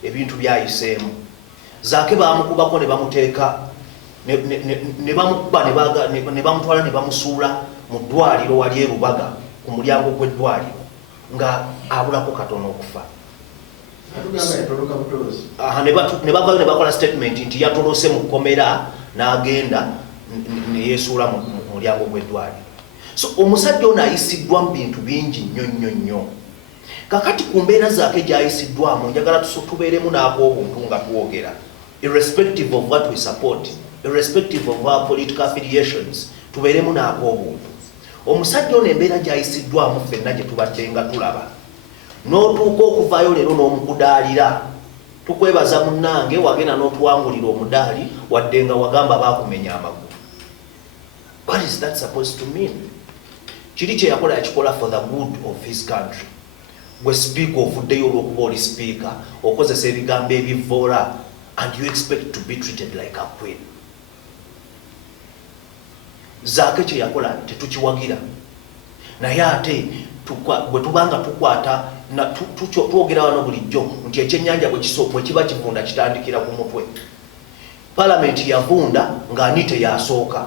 ebintu byayiseemu. Zaake bamukubako ne bamuteeka ne bamukuba ne bamutwala ne bamusuula mu ddwaliro wali e Rubaga ku mulyango gw'eddwaliro nga abulako katono okufa. Ne bavayo ne bakola statement nti yatolose mu kkomera n'agenda ne yeesuula mu mulyango gw'eddwaliro. So omusajja ono ayisiddwa mu bintu bingi nnyo. Kakati ku mbeera Zaake gy'ayisiddwamu njagala tubeeremu n'ak'obuntu nga twogera, irrespective of what we support, irrespective of our political affiliations, tubeeremu n'ak'obuntu. Omusajja ono embeera gy'ayisiddwamu ffenna gye tubadde nga tulaba n'otuuka okuvaayo leero n'omukudaalira. Tukwebaza munnange wagenda n'otuwangulira omudaali wadde nga wagamba baakumenya amagulu. What is that supposed to mean? Kiri kye yakola yakikola for the good of his country. Gwe speaker ovuddeyo olw'okuba oli speaker okozesa ebigambo ebivvoola and you expect to be treated like a queen. Zaake kye yakola tetukiwagira naye ate bwe tubanga tukwata twogera wano bulijjo nti ekyennyanja bwe kiba kivunda kitandikira ku mutwe. Parliament yavunda ng'ani teyasooka.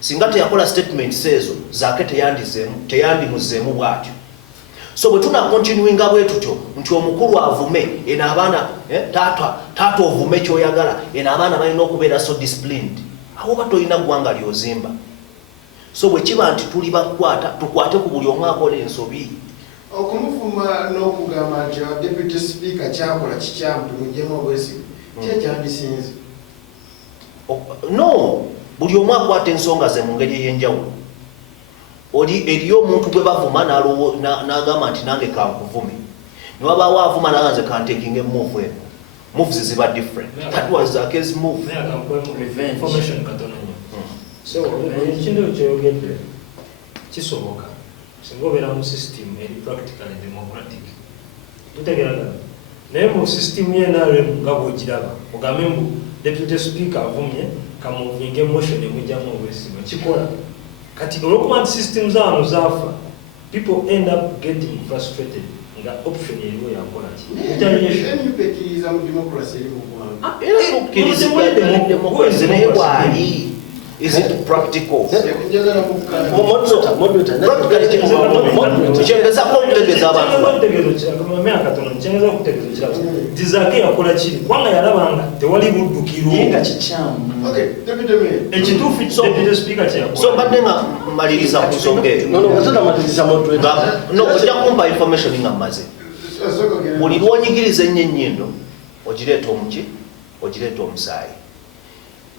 Singa teyakola statements ezo Zaake teyandimuzeemu bw'atyo. So bwe tuna continuinga bwe tutyo nti omukulu avume eno abaana taata ovume kyoyagala eno abaana balina okubeera so disciplined, awo oba tolina ggwanga lyozimba. So bwe kiba nti tuli bakwata tukwate ku buli omu akola ensobi. Okumuvuma n'okugamba nti deputy speaker kyakola kikyamu Bamujemu obwesigwe kyekyandisinze. No, buli omu akwata ensonga ze mu ngeri ey'enjawulo. Eriyo omuntu gwe bavuma n'agamba nti nange kankuvume. Ne wabaawo avuma n'aganze kantekinga emove eno. Moves ziba different. That was Zaake's move. Information katono nnyo. So ekintu kyeyogedde kisoboka singa obeera mu system eri practically democratic. Tutegeeragana naye mu system y'NRM nga bw'ogiraba ogambe mbu deputy speaker avumye kamuvinga emotion emujjamu obwesigwe kikola. Kati olw'okuba nti system zaano zaafa, people end up getting frustrated nga option eriwo yakola ki NUP mu democracy eri mu ggwanga. Era tukkiriza democracy naye bwali. Is it practical? Zaake yakola kiri kubanga yalabanga tewali buddukiro nga kikyamu. Ekituufu Deputy Speaker kyeyakola. So badde nga maliriza ku nsonga eyo. Ojja kumpa information nga mmaze. Buli lwonyigiriza ennyindo ogireeta omuki ogireeta omusaayi.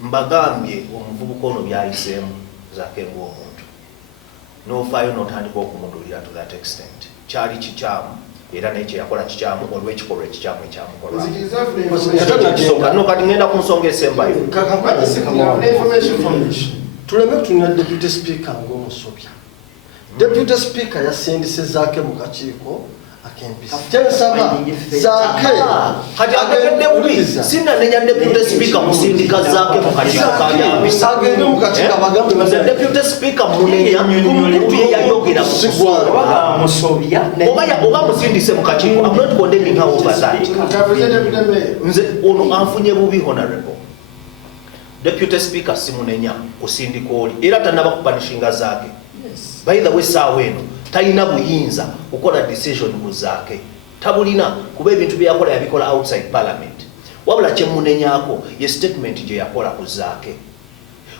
Mbagambye omuvubuka ono byayiseemu Zaake ng'omuntu n'ofaayo n'otandika okumudulira to that extent kyali kikyamu era n'ekyo yakola kikyamu olw'ekikolwa ekikyamu ekyamukola kati ngenda ku nsonga esembayo tuleme kutunira Deputy Speaker ng'omusobya. Deputy Speaker yasindise Zaake mu kakiiko kati agende bubi sinanenya Deputy Speaker musindika Zaake mu kakiiko kabyambisa Deputy Speaker munenya kuye yayogera oba musindise mu kakiiko. I'm not condemning her over that. Nze ono anfunye bubi honorable. Deputy Speaker simunenya kusindika oli era tanaba kupanishinga Zaake. By the way saawa eno talina buyinza kukola decision ku Zaake. Tabulina kuba ebintu byakola yabikola outside parliament. Wabula kyemunenyaako ye statement gye yakola ku Zaake.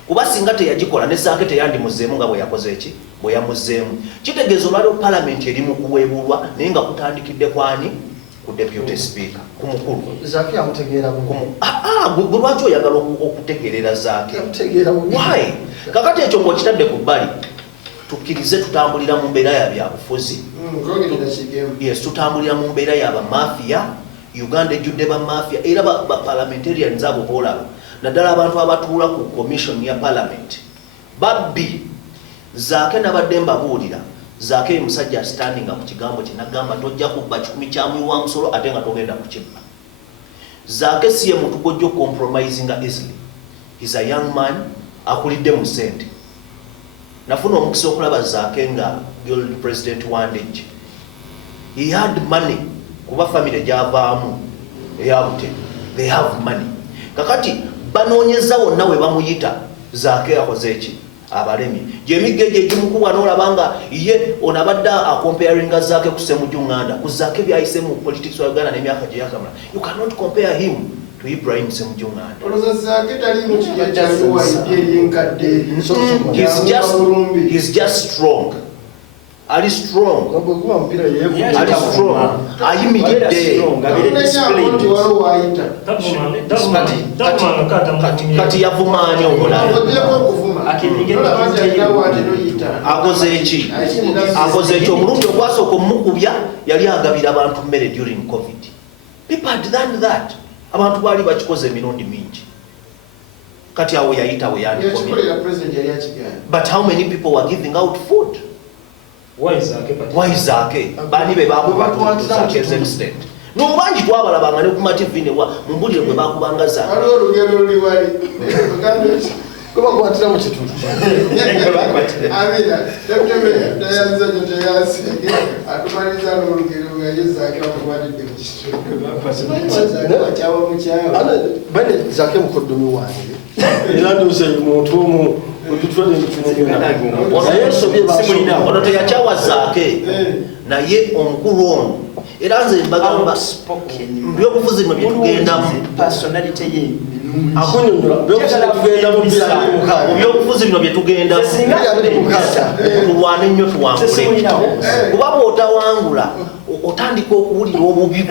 Kuba singa teyagikola ne Zaake teyandimuzeemu nga bwe yakoze eki bwe yamuzeemu. Kitegeeza olwaliwo parliament eri mu kuweebulwa naye nga kutandikidde kwani ku Deputy Speaker ku mukulu. Zaake yamutegeera gwe lwaki oyagala okutegeerera Zaake? Why? Kakati ekyo ng'okitadde ku bbali tukkirize tutambulira mu mbeera ya byabufuzi. Yes, tutambulira mu mbeera y'abamafia. Uganda ejjudde bamafia era parliamentarians abo boolaba naddala abantu abatuula ku commission ya parliament babbi. Zaake nabadde mbabuulira Zaake ye musajja standinga ku kigambo kye nagamba tojja kubba 10 kya muwi wa musolo ate nga togenda kukibba. Zaake si ye muntu gojja compromisinga easily. He's a young man akulidde mu ssente. Nafuna omukisa okulaba Zaake nga guild president wandejje. He had money kuba family gyavaamu eyabute. They have money. Kakati banoonyeza wonna we bamuyita Zaake yakoze eki abalemi. Gyemigga egyo egimukubwa n'olabanga ye onabadde akomparinga Zaake ku Ssemujjunganda. Ku Zaake byayisemu politics wa Uganda n'emyaka gye yakamala. You cannot compare him to Ibrahim Ssemujjunganda. He's just strong. Ali strong. Ali strong. Ayimiridde. Kati yavumaani omulala. Akoze eki? Akoze ekyo omulundi ogwasooka omukubya yali agabira abantu mmere during COVID. People had done that. Abantu baali bakikoze emirundi mingi. Kati awo yayita we yandikomye. But how many people were giving out food? Why is Zaake? Bani be bakuba Zaake's extent. N'obangi twabalabanga ne ku mativi ne wa mumbulire bwe bakubanga Zaake. Olugero luliwali. kuba kwatira mu kitundu amina tayanza tayasi atumaliza n'olugero Zaake bamukwatidde mu kitundu bakyawa mukyawa bane Zaake mukoddomi wange era ndoze muntu omu otutwale ono teyakyawa Zaake naye omukulu ono era nze mbagamba byobufuzi bino byetugendamu byobufuzi bino byetugendamu tulwane nnyo tuwangule kuba bw'otawangula otandika okuwulira obubi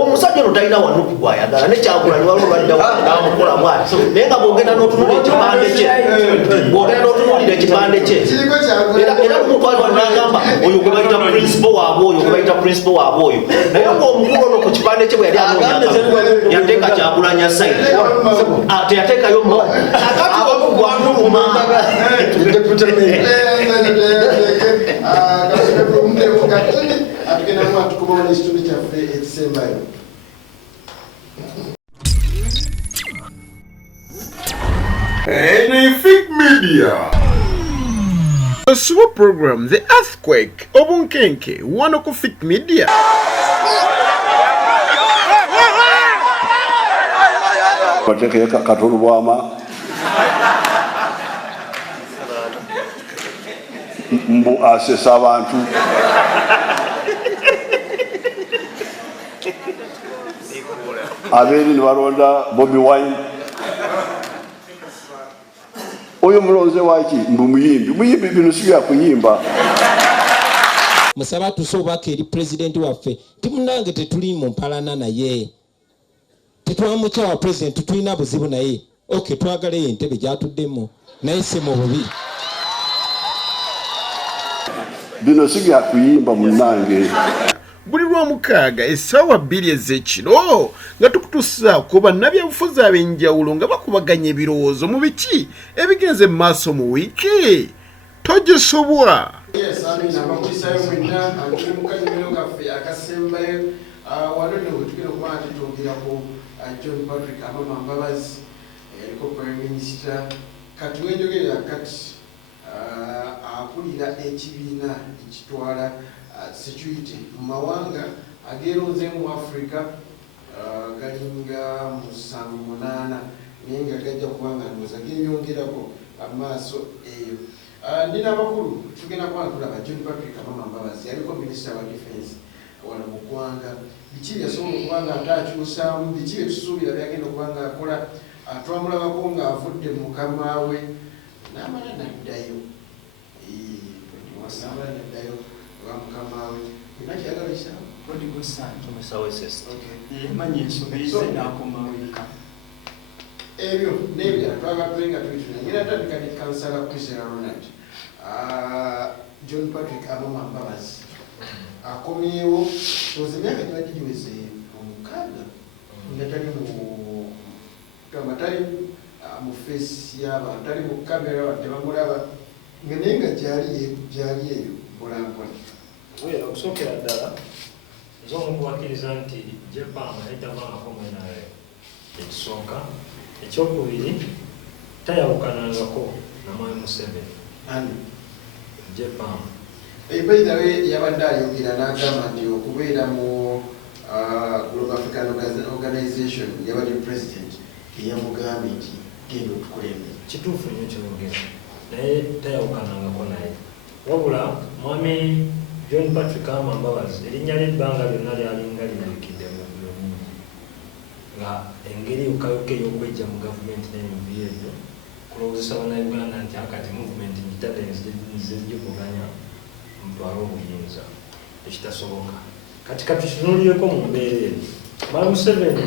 omusajja ono talina wanuku gwayagala nekyagulanyi waliwo baddawamukola bwati naye nga bwogenda n'otunulira ekipande kye era omutwalibwa nagamba oyo gwe bayita principal waabwe oyo gwe bayita principal waabwe oyo naye ng'omukulu ono ku kipande kye bwe yali anoonya yateeka kyagulanya sayidi teyateekayo akati okugwanuluma atugenda mwatukubawo n'ekitundu kyaffe ekisembayo Anything Media. Osubo program The Earthquake obunkenke wano ku Fit Media. Bateke katolu bwama mbu asesa abantu aberi nibaronda Bobi Wine oyo mulonze waki mbu muyimbi bino sibya kuyimba musaba tusobaka eri president waffe timunange tetuli mu mpalana naye tetwamukyawa president tulina buzibu naye okay twagala entebe gyatuddemu naye si mu bubi bino sibya kuyimba munange buli lw'omukaaga essaawa 2 ez'ekiro nga tukutuusa ku bannabyabufuzi ab'enjawulo nga bakubaganya ebirowoozo mu biki ebigenze mu maaso mu wiiki togisobwa. Yes, abakulisayo mwenna tuli mu kanyumiro kaffe akasembayo wano ne wetugenda okuba nti twogera ku John Patrick Amama Mbabazi yaliko Prime Minister kati wenjogerera kati akulira ekibiina ekitwala security mu mawanga ageronze mu Africa galinga 7-8 naye nga gajja kubanga ndoza genyongerako amaaso eyo. Nina abakulu tugenda kuba tulaba John Patrick Amama Mbabazi yaliko Minister wa Defense wano mu ggwanga biki yasobola okubanga ataakyusaamu biki bye tusuubira byagenda okubanga akola twamulabako ng'avudde mukama we n'amala naddayo wa mukama we ina kyagabisa prodigal son Omusawo SS. manyi ensomerize n'akomaweka ebyo n'ebirala twagala tulenga tubituna ngera atandika ne kansala Priscilla Ronald John Patrick Amama Mbabazi akomyewo tozi emyaka gibadde giweze 6 nga tali mu face y'abantu tali mu kamera wadde bamulaba nga naye nga gyali eyo mpolampola. Okusookera ddala nze omukubakkiriza nti Jepam ayitavangako mwenawe ekisooka ekyokubiri tayawukanangako na Mwai Museveni Jepam Bayidawe yabadde ayogera n'agamba nti okubeera mu Global African Organization yabadde president eyamugambye nti genda otukulembera. kituufu nnyo kyogera naye tayawukanangako naye wabula mwami John Patrick Amama Mbabazi erinnya ly'ebbanga lyonna lyalinga lirabikidde mu bulungi nga engeri yokayoka ey'okwejja mu gavumenti n'emibiri ebyo kulowoozesa bannayuganda nti akati movement ngitadde nzigivuganya mutwala obuyinza ekitasoboka kati katukitunulireko mu mbeera eyo. Mwai Museveni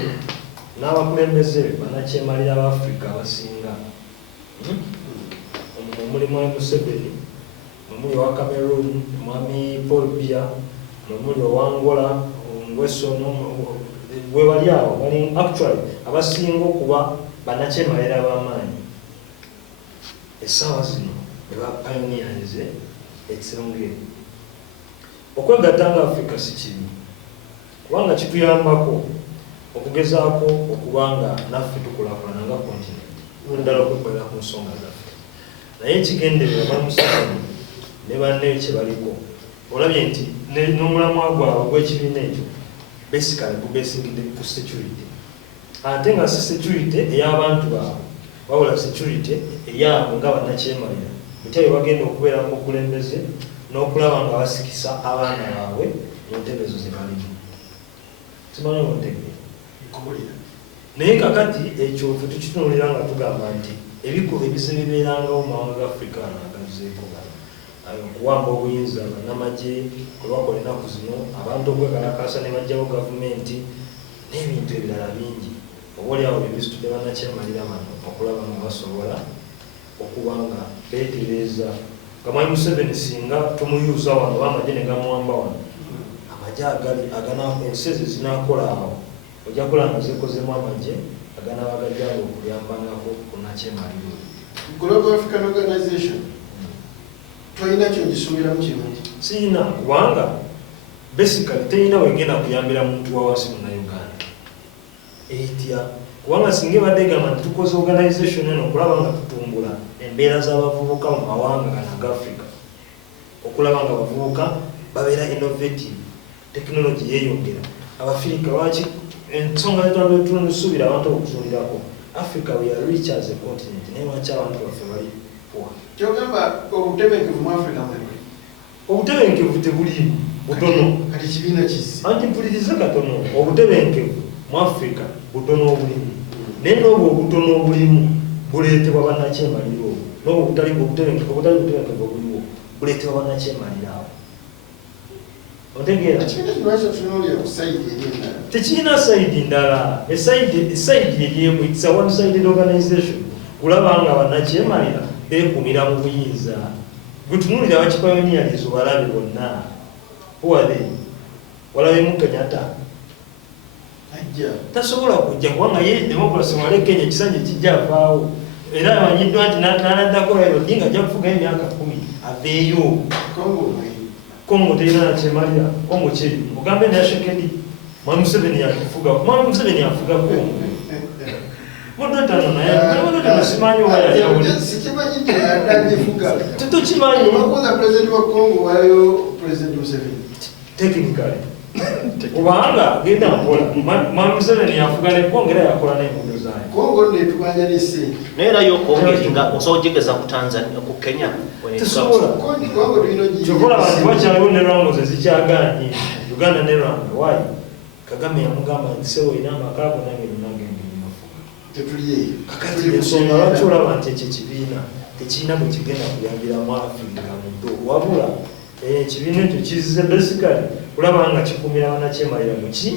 n'abakulembeze bannakyemalira ab'Afrika abasinga omuli Mwai Museveni omuli owa Cameroon mwami Paul Biya omuli owa Angola Ngwesono bwe bali awo bali actually abasinga okuba bannakyemalira ab'amaanyi essaawa zino be bapayoniyanze ekisonga okwegatta nga Africa si kibi kubanga kituyambako okugezaako okubanga naffe tukulakulana nga continent ddala okwekolera ku nsonga zaffe naye ekigenderera Mwai Museveni ne banne kye baliko olabye nti n'omulamwa gwabwe gw'ekibiina ekyo basically gubesingidde ku security ate nga si security ey'abantu baabwe wabula security eyabo nga bannakyemalira butyayo bagenda okubeera mu bukulembeze n'okulaba nga basikisa abaana baabwe mu ntebe ezo ze balimu simanyi omutegere naye kakati ekyo ffe tukitunulira nga tugamba nti ebikuba ebize bibeerangawo mu mawanga ga Africa agazeeko okuwamba obuyinza bannamagye kwe bakola ennaku zino abantu okwekalakaasa ne bajjawo gavumenti n'ebintu ebirala bingi obaoliawo bebisitudde bannakyemalira bano okulaba nga basobola okuba nga beetereeza nga Mwai Museveni singa tumuyuuza wano bamagye ne gamuwamba wano amagye ensi ezo zinaakola awo ojja kulaba nga zekozemu amagye aganaaba gajjanga okuyambangako kunnakyemaliro. Global African Organization toyina kyongisuubiramu kirungi siina kubanga basically teyina wegenda kuyambira muntu wawansi munnayuganda etya kubanga singa ebadde egamba nti tukoze organization eno okulaba nga tutumbula embeera z'abavubuka mu mawanga gano aga Africa okulaba nga bavubuka babeera innovative, technology yeeyongera. Abafirika lwaki ensonga zetwalwetunusuubira abantu okusuulirako Africa we are rich as a continent, naye lwaki abantu baffe bali poor? Kyogamba obutebenkevu mu Africa mwebwe? Obutebenkevu tebuliimu, butono. Kati kibiina kisi? Anti mpuliriza katono, obutebenkevu mu Africa butono obulimu. Naye n'obwo obutono obulimu buleetebwa bannakyemaliro. N'obwo obutali butebenkevu obuliwo buleetebwa bannakyemaliro abo. Otegeera? Tekirina sayidi ndala. Esayidi eriemu, it's a one-sided organization. Kulaba nga bannakyemalira beekumira mu buyinza. Gutunuulira bakipayoniyalis balabe bonna. Who are they? Walabemu Kenyatta. Tasobola kujja kubanga ye democracy wale Kenya kisanje kijja avaawo. Era amanyiddwa nti n'anaddako Raila Odinga ajja kufuga emyaka 10 aveeyo. Kongo terina nakyemalira, Kongo kiri. Mugambe Nashekedi, Mwami Museveni yakufuga. Mwami Museveni yafuga Kongo. Mudotano naye, mudotano simanyi oba yali awuli. Sikimanyi nti yaddagifuga. Tukimanyi. Wakuza president wa Kongo wayo president Museveni. Technically. Kubanga genda mpola. Mwami Museveni yafuga ne Kongo era yakola n'enguudo zaayo. Kongo netubanja n'isi. Neera y'okwongera osobola ku Tanzania ku Kenya. Tusobola. Kongo tulina Tukola abantu bakyaliwo ne Rwanda ezikyagaanye. Uganda ne Rwanda. Why? Kagame yamugamba nti sewo ina amakago nange nange nafuga. Tetuliye. Kakati ensonga lwaki olaba nti ekyo ekibiina tekirina bwe kigenda kuyambira mu Africa muddo. Wabula ekibiina ekyo kizze basically kulaba nga kikumira bannakyemalira mu ki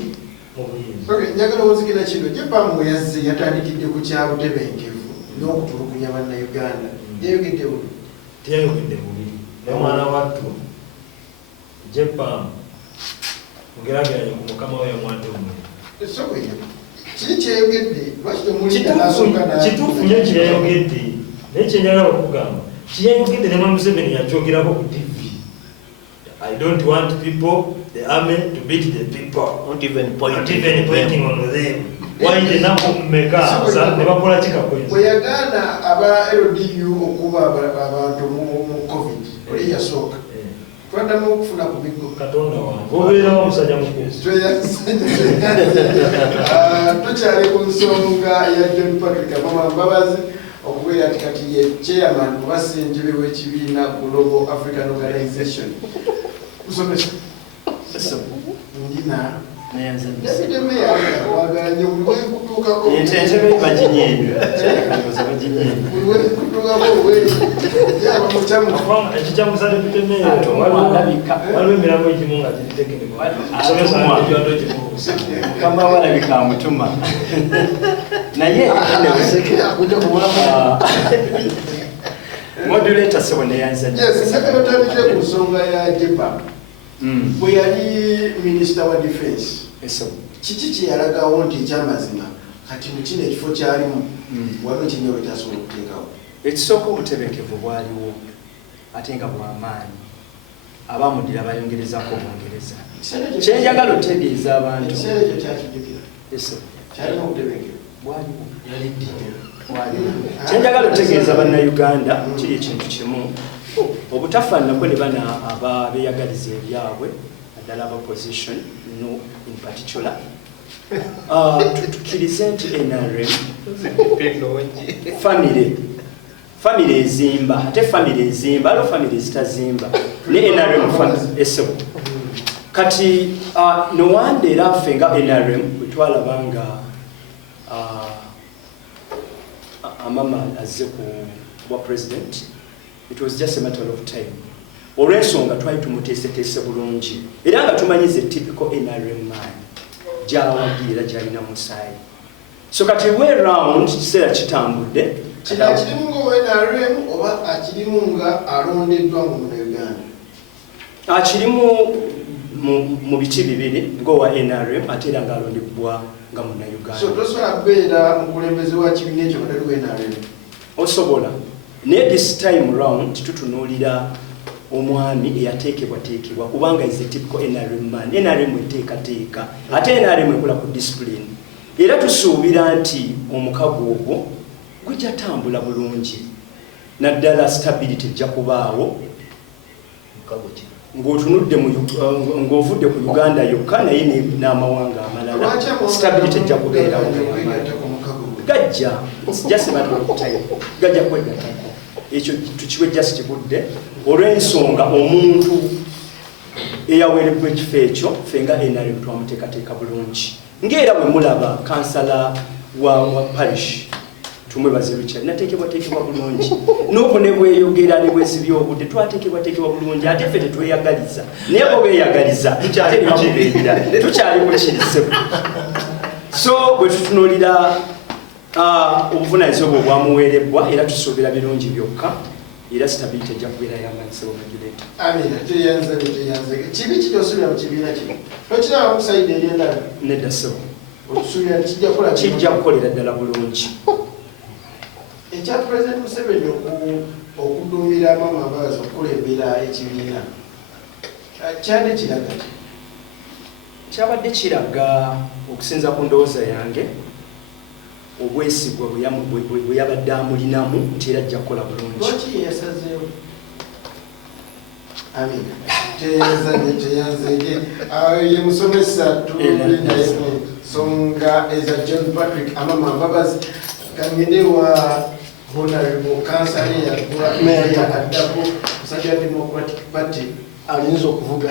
mu buyinza. Okay, njagala ozikira kino gye Bamwe yazze yatandikidde ku kya butebenkevu n'okutulugunya bannayuganda. Yayogedde bubi? Teyayogedde bubi. Ne mwana wattu Jeppam mugeraageranye ku mukama we yamwadde omuli. Kiki kyeyogedde? Lwaki temulinda kituufu nnyo kyeyayogedde. Naye kyenjagala okugamba kyeyayogedde ne Mwami Museveni yakyogerako ku TV. I don't want people, the army, to beat the people. Not even pointing on them. Why the number meka? Never political points. We are gonna aba LDU okuba abantu mu COVID. Oli yasoka. Twanda mu kufuna ku bigo. Katonda wange. Obeera omusajja mukulu. Tukyali ku nsonga ya John Patrick Amama Mbabazi okubeera kati ye chairman wasenjebe w'ekibiina Global African Organization. Usomesa. Ndina. David Meya waganye uliwe kutoka ko. Entebe bajinyendwe. Kaliboza bajinyendwe. Uliwe kutoka ko wewe. Ya mutamu. Afanga ekijamu za David Meya. Waliwo emirambo egimu nga giritekere. Usomesa ndio ndoje kusa. Kama walabika mutuma. Naye Sekera kuja kuwapa. Modulator sebone yanza. Yes, sekretary ku nsonga ya Jepa. Bwe yali minister wa defense. Kiki kyeyalagawo nti ekyamazima kati mu kino ekifo kyalimu waliwo kinyewe kyasobola okuteekawo. Ekisooka obutebenkevu bwaliwo ate nga bw'amaanyi abamuddira bayongerezako obwongereza. Kyenjagala otegeeza abantu ekiseera ekyo kyakijjukira kyalimu obutebenkevu bwaliwo kyenjagala otegeeza bannayuganda kiri ekintu kimu obutafaananako ne bana ababeeyagaliza ebyabwe naddala aba opposition no in particular tukkirize nti NRM family ezimba ate family ezimba alo family ezitazimba ne NRM esebo kati nowanda era ffe nga NRM bwetwalaba nga Amama azze kuba president, it was just a matter of time. Olw'ensonga twali tumuteeseteese bulungi era nga tumanyize typical NRM man gy'awagira gy'alina musaayi. So kati way round kiseera kitambudde akirimu nga NRM oba akirimu nga alondeddwa mu Uganda? Akirimu mu biti bibiri ng'owa NRM ate era ng'alondebwa nga Munnayuganda. So tosobola kubeera mukulembeze wa kibiina ekyo batali wa NRM? Osobola. Naye this time round tutunuulira omwami eyateekebwateekebwa kubanga is a typical NRM man. NRM eteekateeka ate NRM ekola ku discipline. Era tusuubira nti omukago ogwo gujja tambula bulungi. Naddala stability ejja kubaawo ng'otunudde ng'ovudde ku Uganda yokka naye n'amawanga amalala stability ejja kubeerawo gajja just matter of time gajja kwegattako ekyo tukiwe just kibudde olw'ensonga omuntu eyaweereddwa ekifo ekyo ffe nga NRM twamuteekateeka bulungi ng'era bwe mulaba kansala wa parish tumwebaze Richard nateekebwateekebwa bulungi n'obwo ne bweyogera ne bwesibya obudde twateekebwateekebwa bulungi ate ffe tetweyagaliza naye bo beeyagaliza tukyali mukirisemu so bwe tutunuulira obuvunaanyizibwa obwo bwamuweerebbwa era tusuubira birungi byokka era stability ejja kubeera yamanyisibwa magireta amina teyanze kibi kitosubira mu kibiina kino tokiraba musaidi eryendala nedda ssebo otusuubira kijja kukolera ddala bulungi ekya President Museveni okuduumira Amama Mbabazi okukulembera ekibiina kyadde kiraga kyabadde kiraga okusinza ku ndowooza yange obwesigwe bwe yabadde amulinamu nti era ajja kukola bulungi lwaki yeyasazeewo amina teyanze ye musomesa tulinaye nsonga eza John Patrick Amama Mbabazi kangende wa honorable kansala yagula addako musajja Democratic Party alinza okuvuga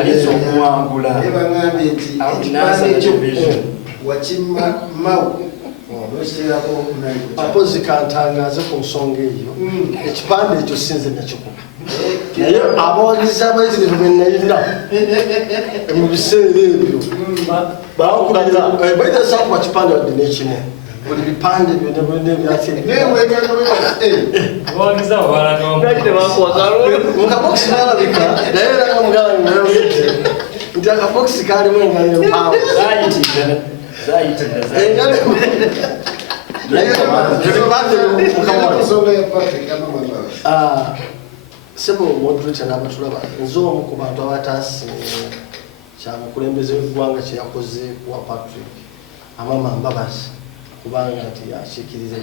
alinza okuwangula ebagambye nti ekipaande ekyo wakima mawu apozi kantangaze ku nsonga eyo ekipande ekyo sinze nakikuba naye abawagizi abayitirivu benayina mu biseera ebyo bawukulagira baitasakuba kipande wadde n'ekimu buli bipande byonna byomukabokisi balabika naye era nga mugala nti akabokisi kalimu engalo empawo sebo moderator n'abatulaba nze omu ku bantu abataasiimye kyamukulembeze w'eggwanga kye yakoze wa Patrick Amama Mbabazi kubanga nti yakiikiriza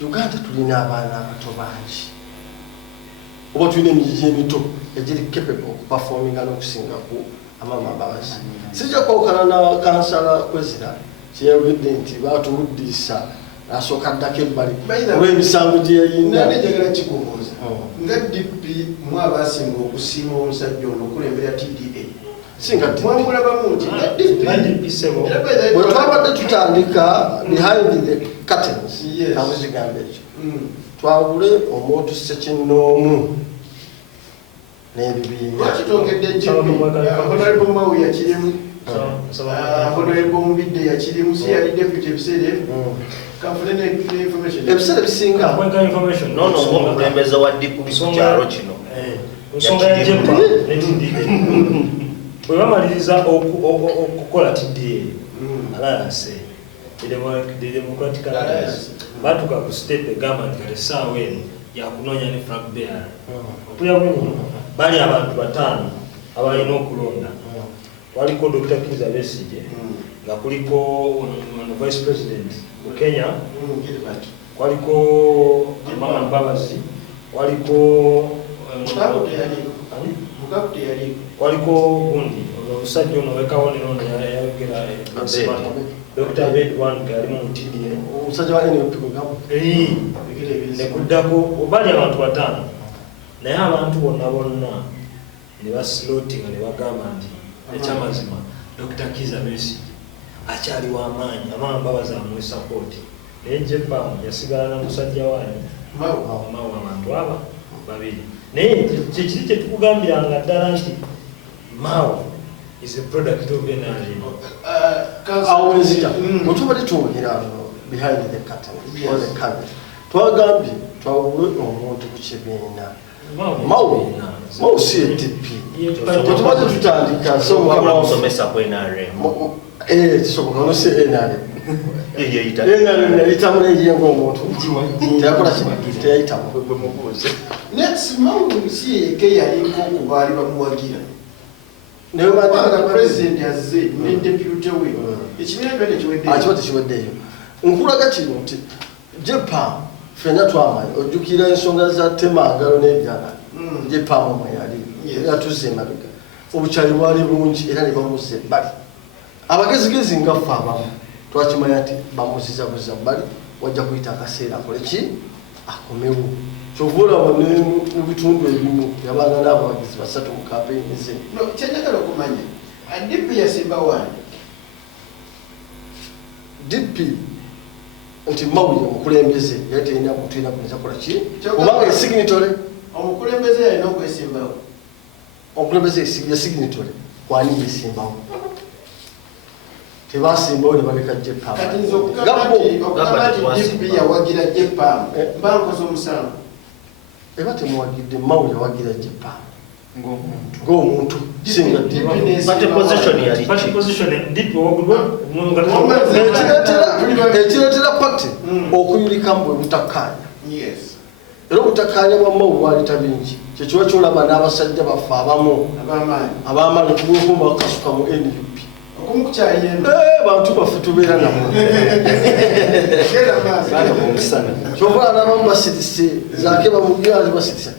Uganda tulina abaana abato bangi oba tulina emijiji emito egiri capable okuperforminga n'okusingaku Amama Mbabazi sijja kwawukana na kansala Kwezira kyeyawulidde nti baatuwuddiisa n'asooka addako ebbali olw'emisango gye yayina njagala kikubuuza nga DP mu abasinga okusiima omusajja ono okulembera TDA singa mwamulabamu nti bwe twabadde tutandika behind the curtains namuzigamba ekyo twawule omuntu ssekinnoomu n'ebibiina wakitongedde honorable Mawu yakirimu honorable Mbidde yakirimu si yali deputy ebiseera kanfune ne information ebiseera bisinga nono omukulembeze wa DP ku kyalo kino nsonga ya Jempa bwe bamaliriza okukola TDA alliance the Democratic Alliance batuka ku step egamba nti kati essaawa eno yakunoonya ne flag bearer okuyabwenyi bali abantu bataano abalina okulonda waliko Dr. Kizza Besigye nga kuliko Vice President mu Kenya waliko Amama Mbabazi waliko waliko gundi omusajja ono wekawonero ono yayogera Dr. Abed Wanga alimu mu TDA omusajja wa NUP kugamu nekuddako bali abantu bataano naye abantu bonna ne basilootinga ne bagamba nti ekyamazima Dr. Kizza Besigye akyali w'amaanyi Amama Mbabazi amuwe sapoti naye Jepam yasigala na musajja wanyi Mawu abantu aba babiri naye kyekiri kyetukugambiranga ddala nti Mawu is a product of NRM awezita bwetubadde tuwulira behind the curtain or the camera twagambye twawule omuntu ku kibiina Mawu si DP bwetubadde tutandika omusomesa ku NRM kisoboka no si NRM yayitamu neyenga omuntu teyakola teyayitamu bwe mubuuze next Mawu si yeke yaliko okubaali bamuwagira kubanga president azze ne deputy we ekibiina kiba tekiweddeeyo nkulaga kino nti Jepam ffenna twamanyi ojjukira ensonga za Temangalo n'ebyala je pamo mwe yali yatuze mabega obukyali bwali bungi era ne bamuze bali abagezigezi nga ffe abamu twakimanya ati bamuziza buza bali wajja kuyita akaseera akoleki akomewo kyovula mu bitundu ebimu yabaana n'abawagizi basatu mu kampeyini ze kyenjagala okumanya DP yasimba wani DP nti mawulire omukulembeze yali terina muntu ina kuyinza kola ki kubanga esignitole omukulembeze yalina okwesimbawo omukulembeze ya signitole kwani yesimbawo tebasimbawo ne baleka jepam kati nze okugamba nti DP yawagira jepam mbankoze omusango eba temuwagidde mawulire yawagira jepam ng'omuntu singa ekireetera pati okuyulika mbwe butakkaanya era obutakkaanya bwa mawulire bwalita bingi kyekiba kyolaba n'abasajja baffe abamu ab'amaanyi okubwekuma bakasuka mu NUP bantu baffe tubeera nabo kyokola n'abamu basirise Zaake bamugirazi basirise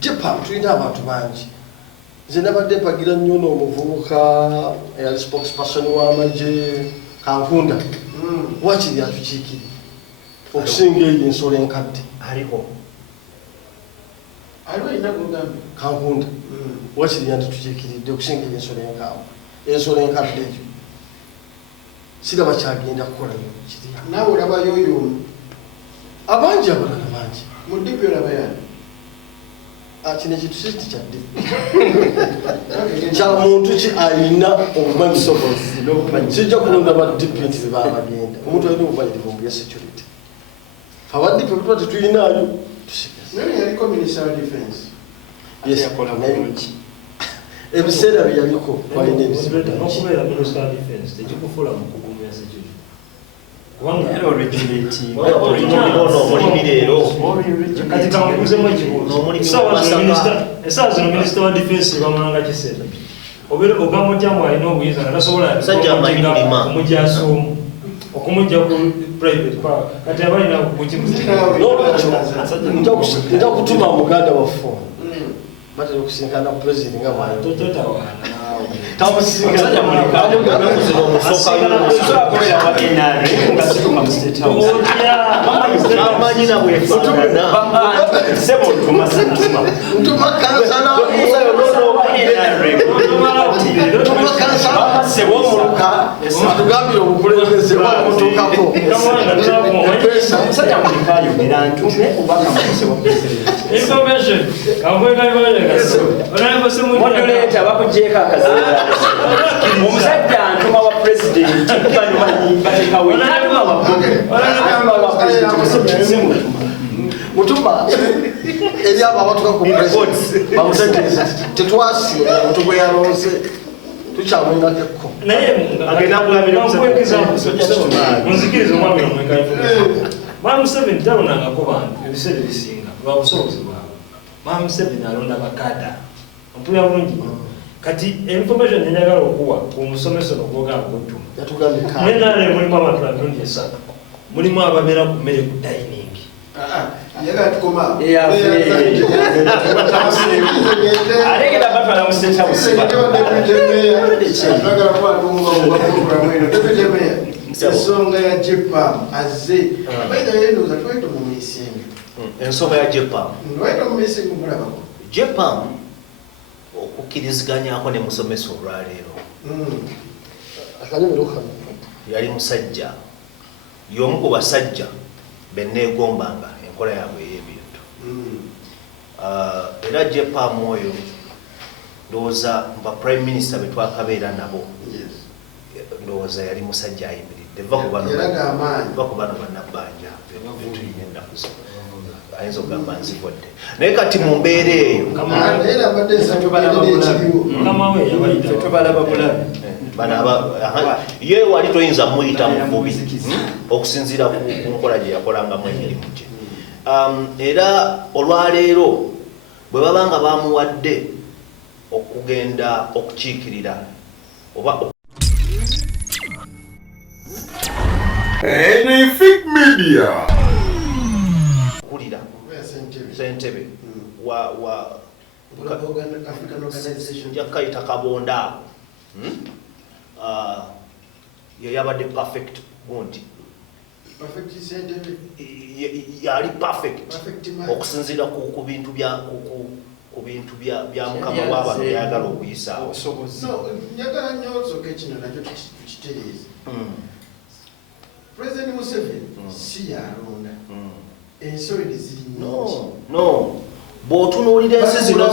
jepa tulina abantu bangi nze nabadde mpagira nnyo n'omuvubuka eyali spokesperson w'amagye Kankunda wakiri atukiikirire okusinga eyo ensolo enkadde aliho Kankunda wakiri atukiikiridde okusinga eyo ensolo enkadde eyo siraba kyagenda kukolayo kiriya naawe olabayo oyo abangi abalala bangi mu DP olabayani kino ekintu kiti kyadde kya muntu ki alina obumanyisobozi kijja kulonda ba DP nti bebaba bagenda omuntu alina obumanyirivu mu bya security aba DP tuba tetuyinaayo yaliko minister of defense ebiseera bye yaliko twalina ebizibu okubeera minister of defense tekikufuula mu kugumya security kati kamukuzemu ekibuuzo esaawa zino minisita wa defense bamulanga kiseera ogamujjamu alina obuyinza nga tasobola omujjasa omu okumujja ku private park kati abalina nja kutuma muganda waffe batera okusinkana president nga tugambire obukulembeze bwamutuukako omusajja mulikayo era ntume obubaka mukuse wa presidentmoduleta bakugyeko akaseera omusajja ntuma wa president mutuma eri abo abatuka ku president bamutegeeza tetwasiima omuntu gwe yalonze tukyamwinakekko munzikiriza omwami omweka Mwami Museveni talonangako bantu ebiseera ebisinga lwa busobozi bwabwe. Mwami Museveni alonda bakada mpulira bulungi kati information enjagala okuwa omusomesa n'ogwogamba ottuma nenale mulimu abantu bamirundi esatu mulimu ababeera ku mmere ku dining alegera batwala mu state house ensonga ya JPAM azze abaida yendoza twete mu misingi ensonga ya JPAM twete mu misingi mulabako JPAM okukkiriziganyako ne musomesa olwaleero yali musajja y'omu ku basajja benneegombanga enkola yaabwe ey'ebintu era JPAM oyo ndowooza mba prime minister betwakabeera nabo ndowooza yali musajja ayimiridde va ku bano bannabbanja betulina ennaku zino ayinza okugamba nzivodde naye kati mu mbeera eyo ye wali toyinza muyita muvubi okusinziira ku nkola gye yakolangamu emirimu gye era olwaleero bwe baba nga bamuwadde okugenda okukiikirira oba Fake Media kulira Ssentebe wa African Organization yakayita kabonda ye yabadde perfect gundi perfect sentence yali perfect okusinzira ku bintu bya mukama w'abantu yayagala okuyisaawo. No, njagala nnyo osooka ekino nakyo tukitereeze. President Museveni si yalonda ensobi ziri nnyingi. No, bw'otunuulira ensi zino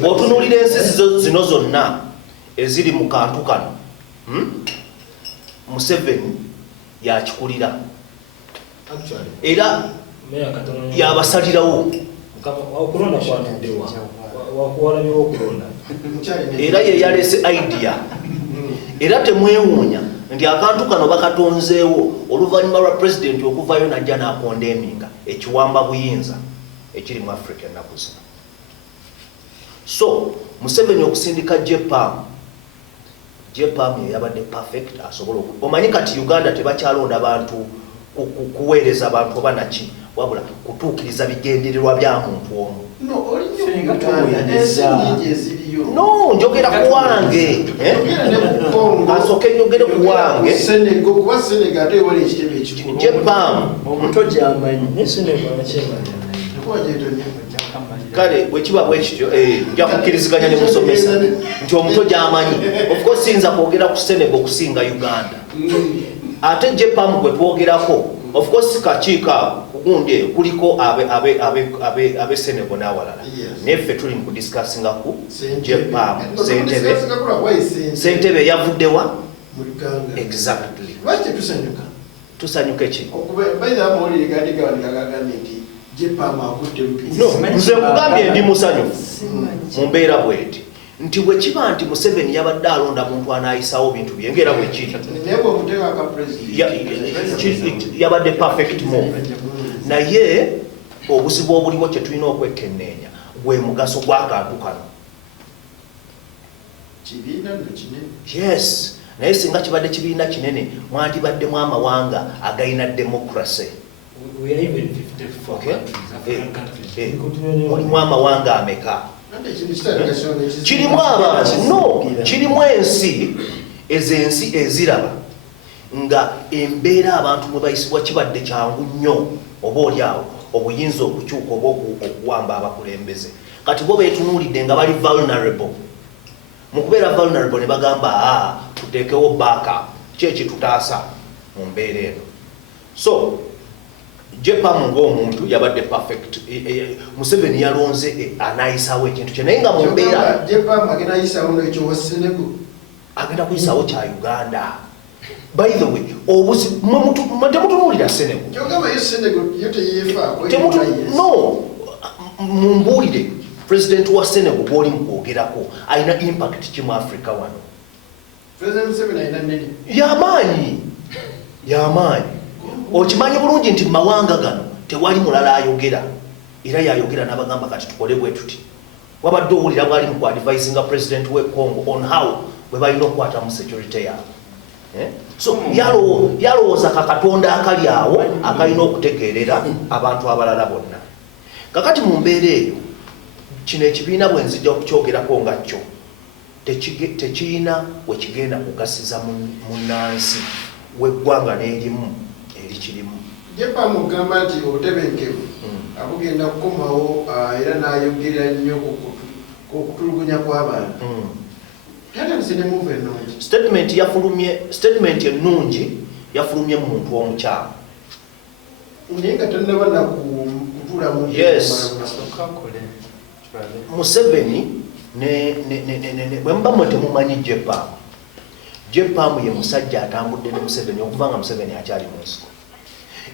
bw'otunuulira ensi zino zonna eziri mu kantu kano Museveni yakikulira era yabasalirawo okulonda kwatuddewa wakuwalabyewo okulonda era ye yalese idea era temwewuunya nti akantu kano bakatonzeewo oluvannyuma lwa pulezidenti okuvayo najja n'akondeminga ekiwamba buyinza ekiri mu Africa ennaku zino. So Museveni okusindika JPAM ye yabadde perfect asobola omanyi kati Uganda tebakyalonda bantu kuweereza abantu oba naki wabula kutuukiriza bigendererwa bya muntu omu. No, njogera ku wange asooke njogere ku wange JPAM omuto gy'amanyi kale bwekiba bwekityo nja kukkiriziganya ne musomesa nti omuto gy'amanyi. Of course siyinza kwogera ku Senegal okusinga Uganda ate JPAM gwe twogerako of course kakiika kugundi kuliko abe Senegal n'awalala naye ffe tuli mu kudiscussinga ku JPAM. Ssentebe yavuddewa exactly tusanyuka ki nze nkugambye ndi musanyufu mu mbeera bweti nti bwe kiba nti Museveni yabadde alonda muntu anaayisaawo bintu bye ngera bwe kiri yabadde perfect move naye obuzibu obuliwo kye tulina okwekenneenya gwe mugaso gw'akantu kano. Yes, naye singa kibadde kibiina kinene mwandibaddemu amawanga agayina demokrasi. Mulimu amawanga ameka? Kirimu abantu, no, kirimu ensi ezensi eziraba nga embeera abantu mwe bayisibwa kibadde kyangu nnyo oba oliawo obuyinza okukyuka oba okuwamba abakulembeze. Kati bo beetunuulidde nga bali vulnerable. Mu kubeera vulnerable ne bagamba tuteekewo backup kyekitutaasa mu mbeera eno. So JPAM ng'omuntu yabadde perfect. Museveni yalonze anaayisaawo ekintu kye naye nga mu mbeera JPAM agenda ayisaawo n'ekyowa Senegal agenda kuyisaawo kya Uganda. By the way, temutunuulira Senegal. No, mumbuulire president wa Senegal bw'oli mu kwogerako alina impact ki mu Africa wano. Y'amaanyi. Okimanyi bulungi nti mawanga gano tewali mulala ayogera era yayogera n'abagamba kati tukole bwe tuti. Wabadde owulira bwali mu kuadvisinga president w'e Congo on how bwe balina okukwata mu security yaabwe. So yalowooza kakatonda akali awo akalina okutegeerera abantu abalala bonna. Kakati mu mbeera eyo kino ekibiina bwe nzija okukyogerako nga kyo tekirina we kigenda kugasiza munnansi w'eggwanga n'erimu erikirimu. JPAM mugamba nti obutebenkevu abugenda kukomawo era n'ayogera nnyo okutulugunya kw'abantu. Statement ennungi yafulumye mu muntu omukyamu. Yes. Museveni bwe muba mwe temumanyi JPAM ye musajja atambudde ne Museveni okuva nga Museveni akyali mu nsiko.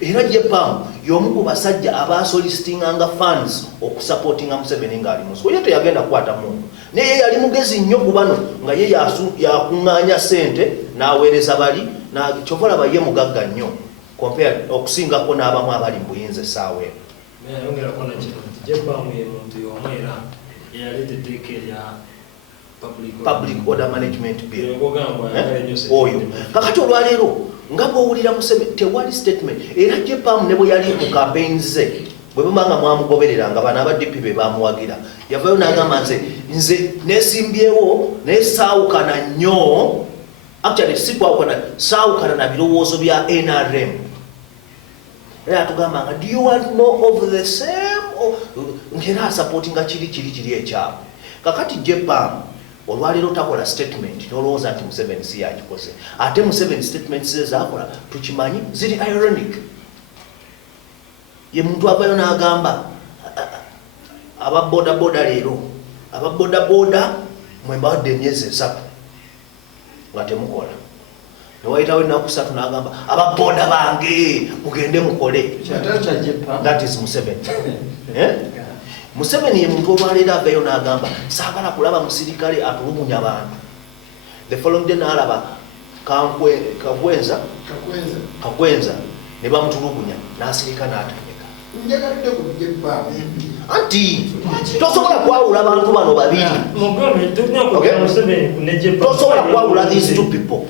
Era JPAM y'omu ku basajja abaasolicitinganga funds okusupportinga Museveni ng'ali mu nsiko. Ye teyagenda kukwata muntu naye yali mugezi nnyo ku bano nga ye yakuŋŋaanya ssente n'aweereza bali kyova olaba ye mugagga nnyo okusingako n'abamu abali mu buyinza essaawa eno. Ayongerako nakino nti JPAM ye muntu y'omu era eyaleeta etteeka erya Public Order Management Bill. Oyo kakati olwaleero nga bw'owulira Museveni tewali statement era JPAM ne bwe yali mu campaigns ze bwe bumanga mwamugobereranga bana aba DP be bamuwagira yavayo n'agamba nze nesimbyewo naye saawukana nnyo actually saawukana na birowoozo bya NRM era atugamba nga do you want more of the same ngera asupportinga kiri ekyabo kakati JPAM olwaleero takola statement n'olowooza nti Museveni si yakikoze ate Museveni statements ze zakola tukimanyi ziri ironic ye muntu avayo n'agamba ababodaboda leero ababodaboda mwembawadde emyezi 3 nga temukola newayitawo ennaku 3 n'agamba ababoda bange mugende mukole that is Museveni Museveni ye muntu olwaleero avayo n'agamba saagala kulaba musirikale atulumunya abantu the following day n'alaba kakwenza ne bamutulugunya n'asirika n'atameka anti tosobola kwawula abantu bano babiri tosobola kwawula these two people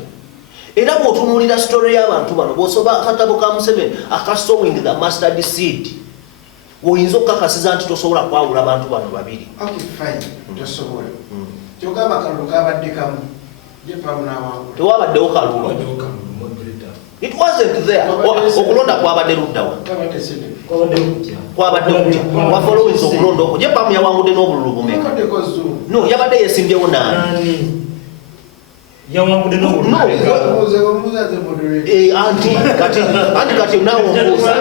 era bw'otunuulira story y'abantu bano bw'osoba akatabo ka Museveni akasowing the mustard seed oyinza okukakasiza nti tosobola kwawula abantu bano babiri tewabaddewo kalulu it wasn't there okulonda kwabadde luddawa kwabadde kutya wafolowinza okulonda okwo JPAM yawangudde n'obululu bumeka no yabadde yesimbyewo nani anti kati nawe ombuuza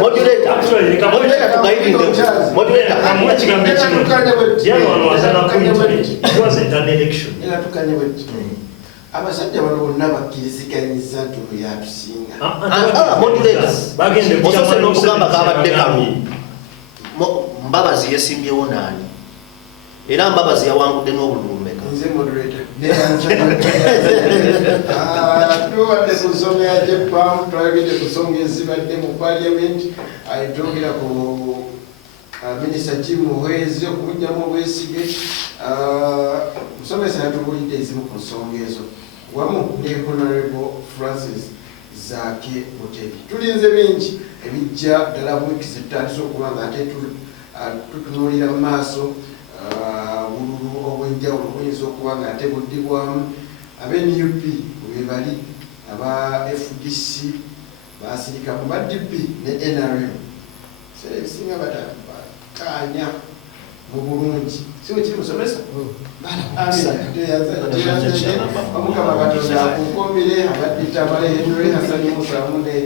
moderator abasajja bano bonna bakkiriziganyiza nti oyo yatusinga osose n'okugamba kabadde kamu Mbabazi yesimbyewo nani era Mbabazi yawangudde n'obululumeka nze moderator tuwadde ku nsonga ya JPAM twayogedde ku nsonga ezibadde mu parliament ayitwogera ku minisita Jim Muhwezi okujjamu obwesigwe musomesa yatubuulidde ezimu ku nsonga ezo wamu ne Honorable Francis Zaake Butebi tulinze bingi ebijja ddala wiiki zitatisa okuba nga ate tutunuulira mu maaso bululu obwenjawulo buyinza okuba nga ate buddibwamu ab'NUP bwe bali aba FDC basirika mu ba DP ne NRM seebisinga batakanya mu bulungi siwe kiri musomesa omukama katonda akukomere abaddita abalehendole Hasani Musa mune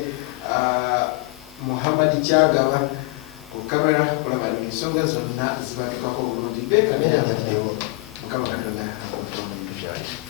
Muhammad Kyagaba ku kamera kulaba ensonga zonna zibatukako bulungi bekamera mukama katonda akukomere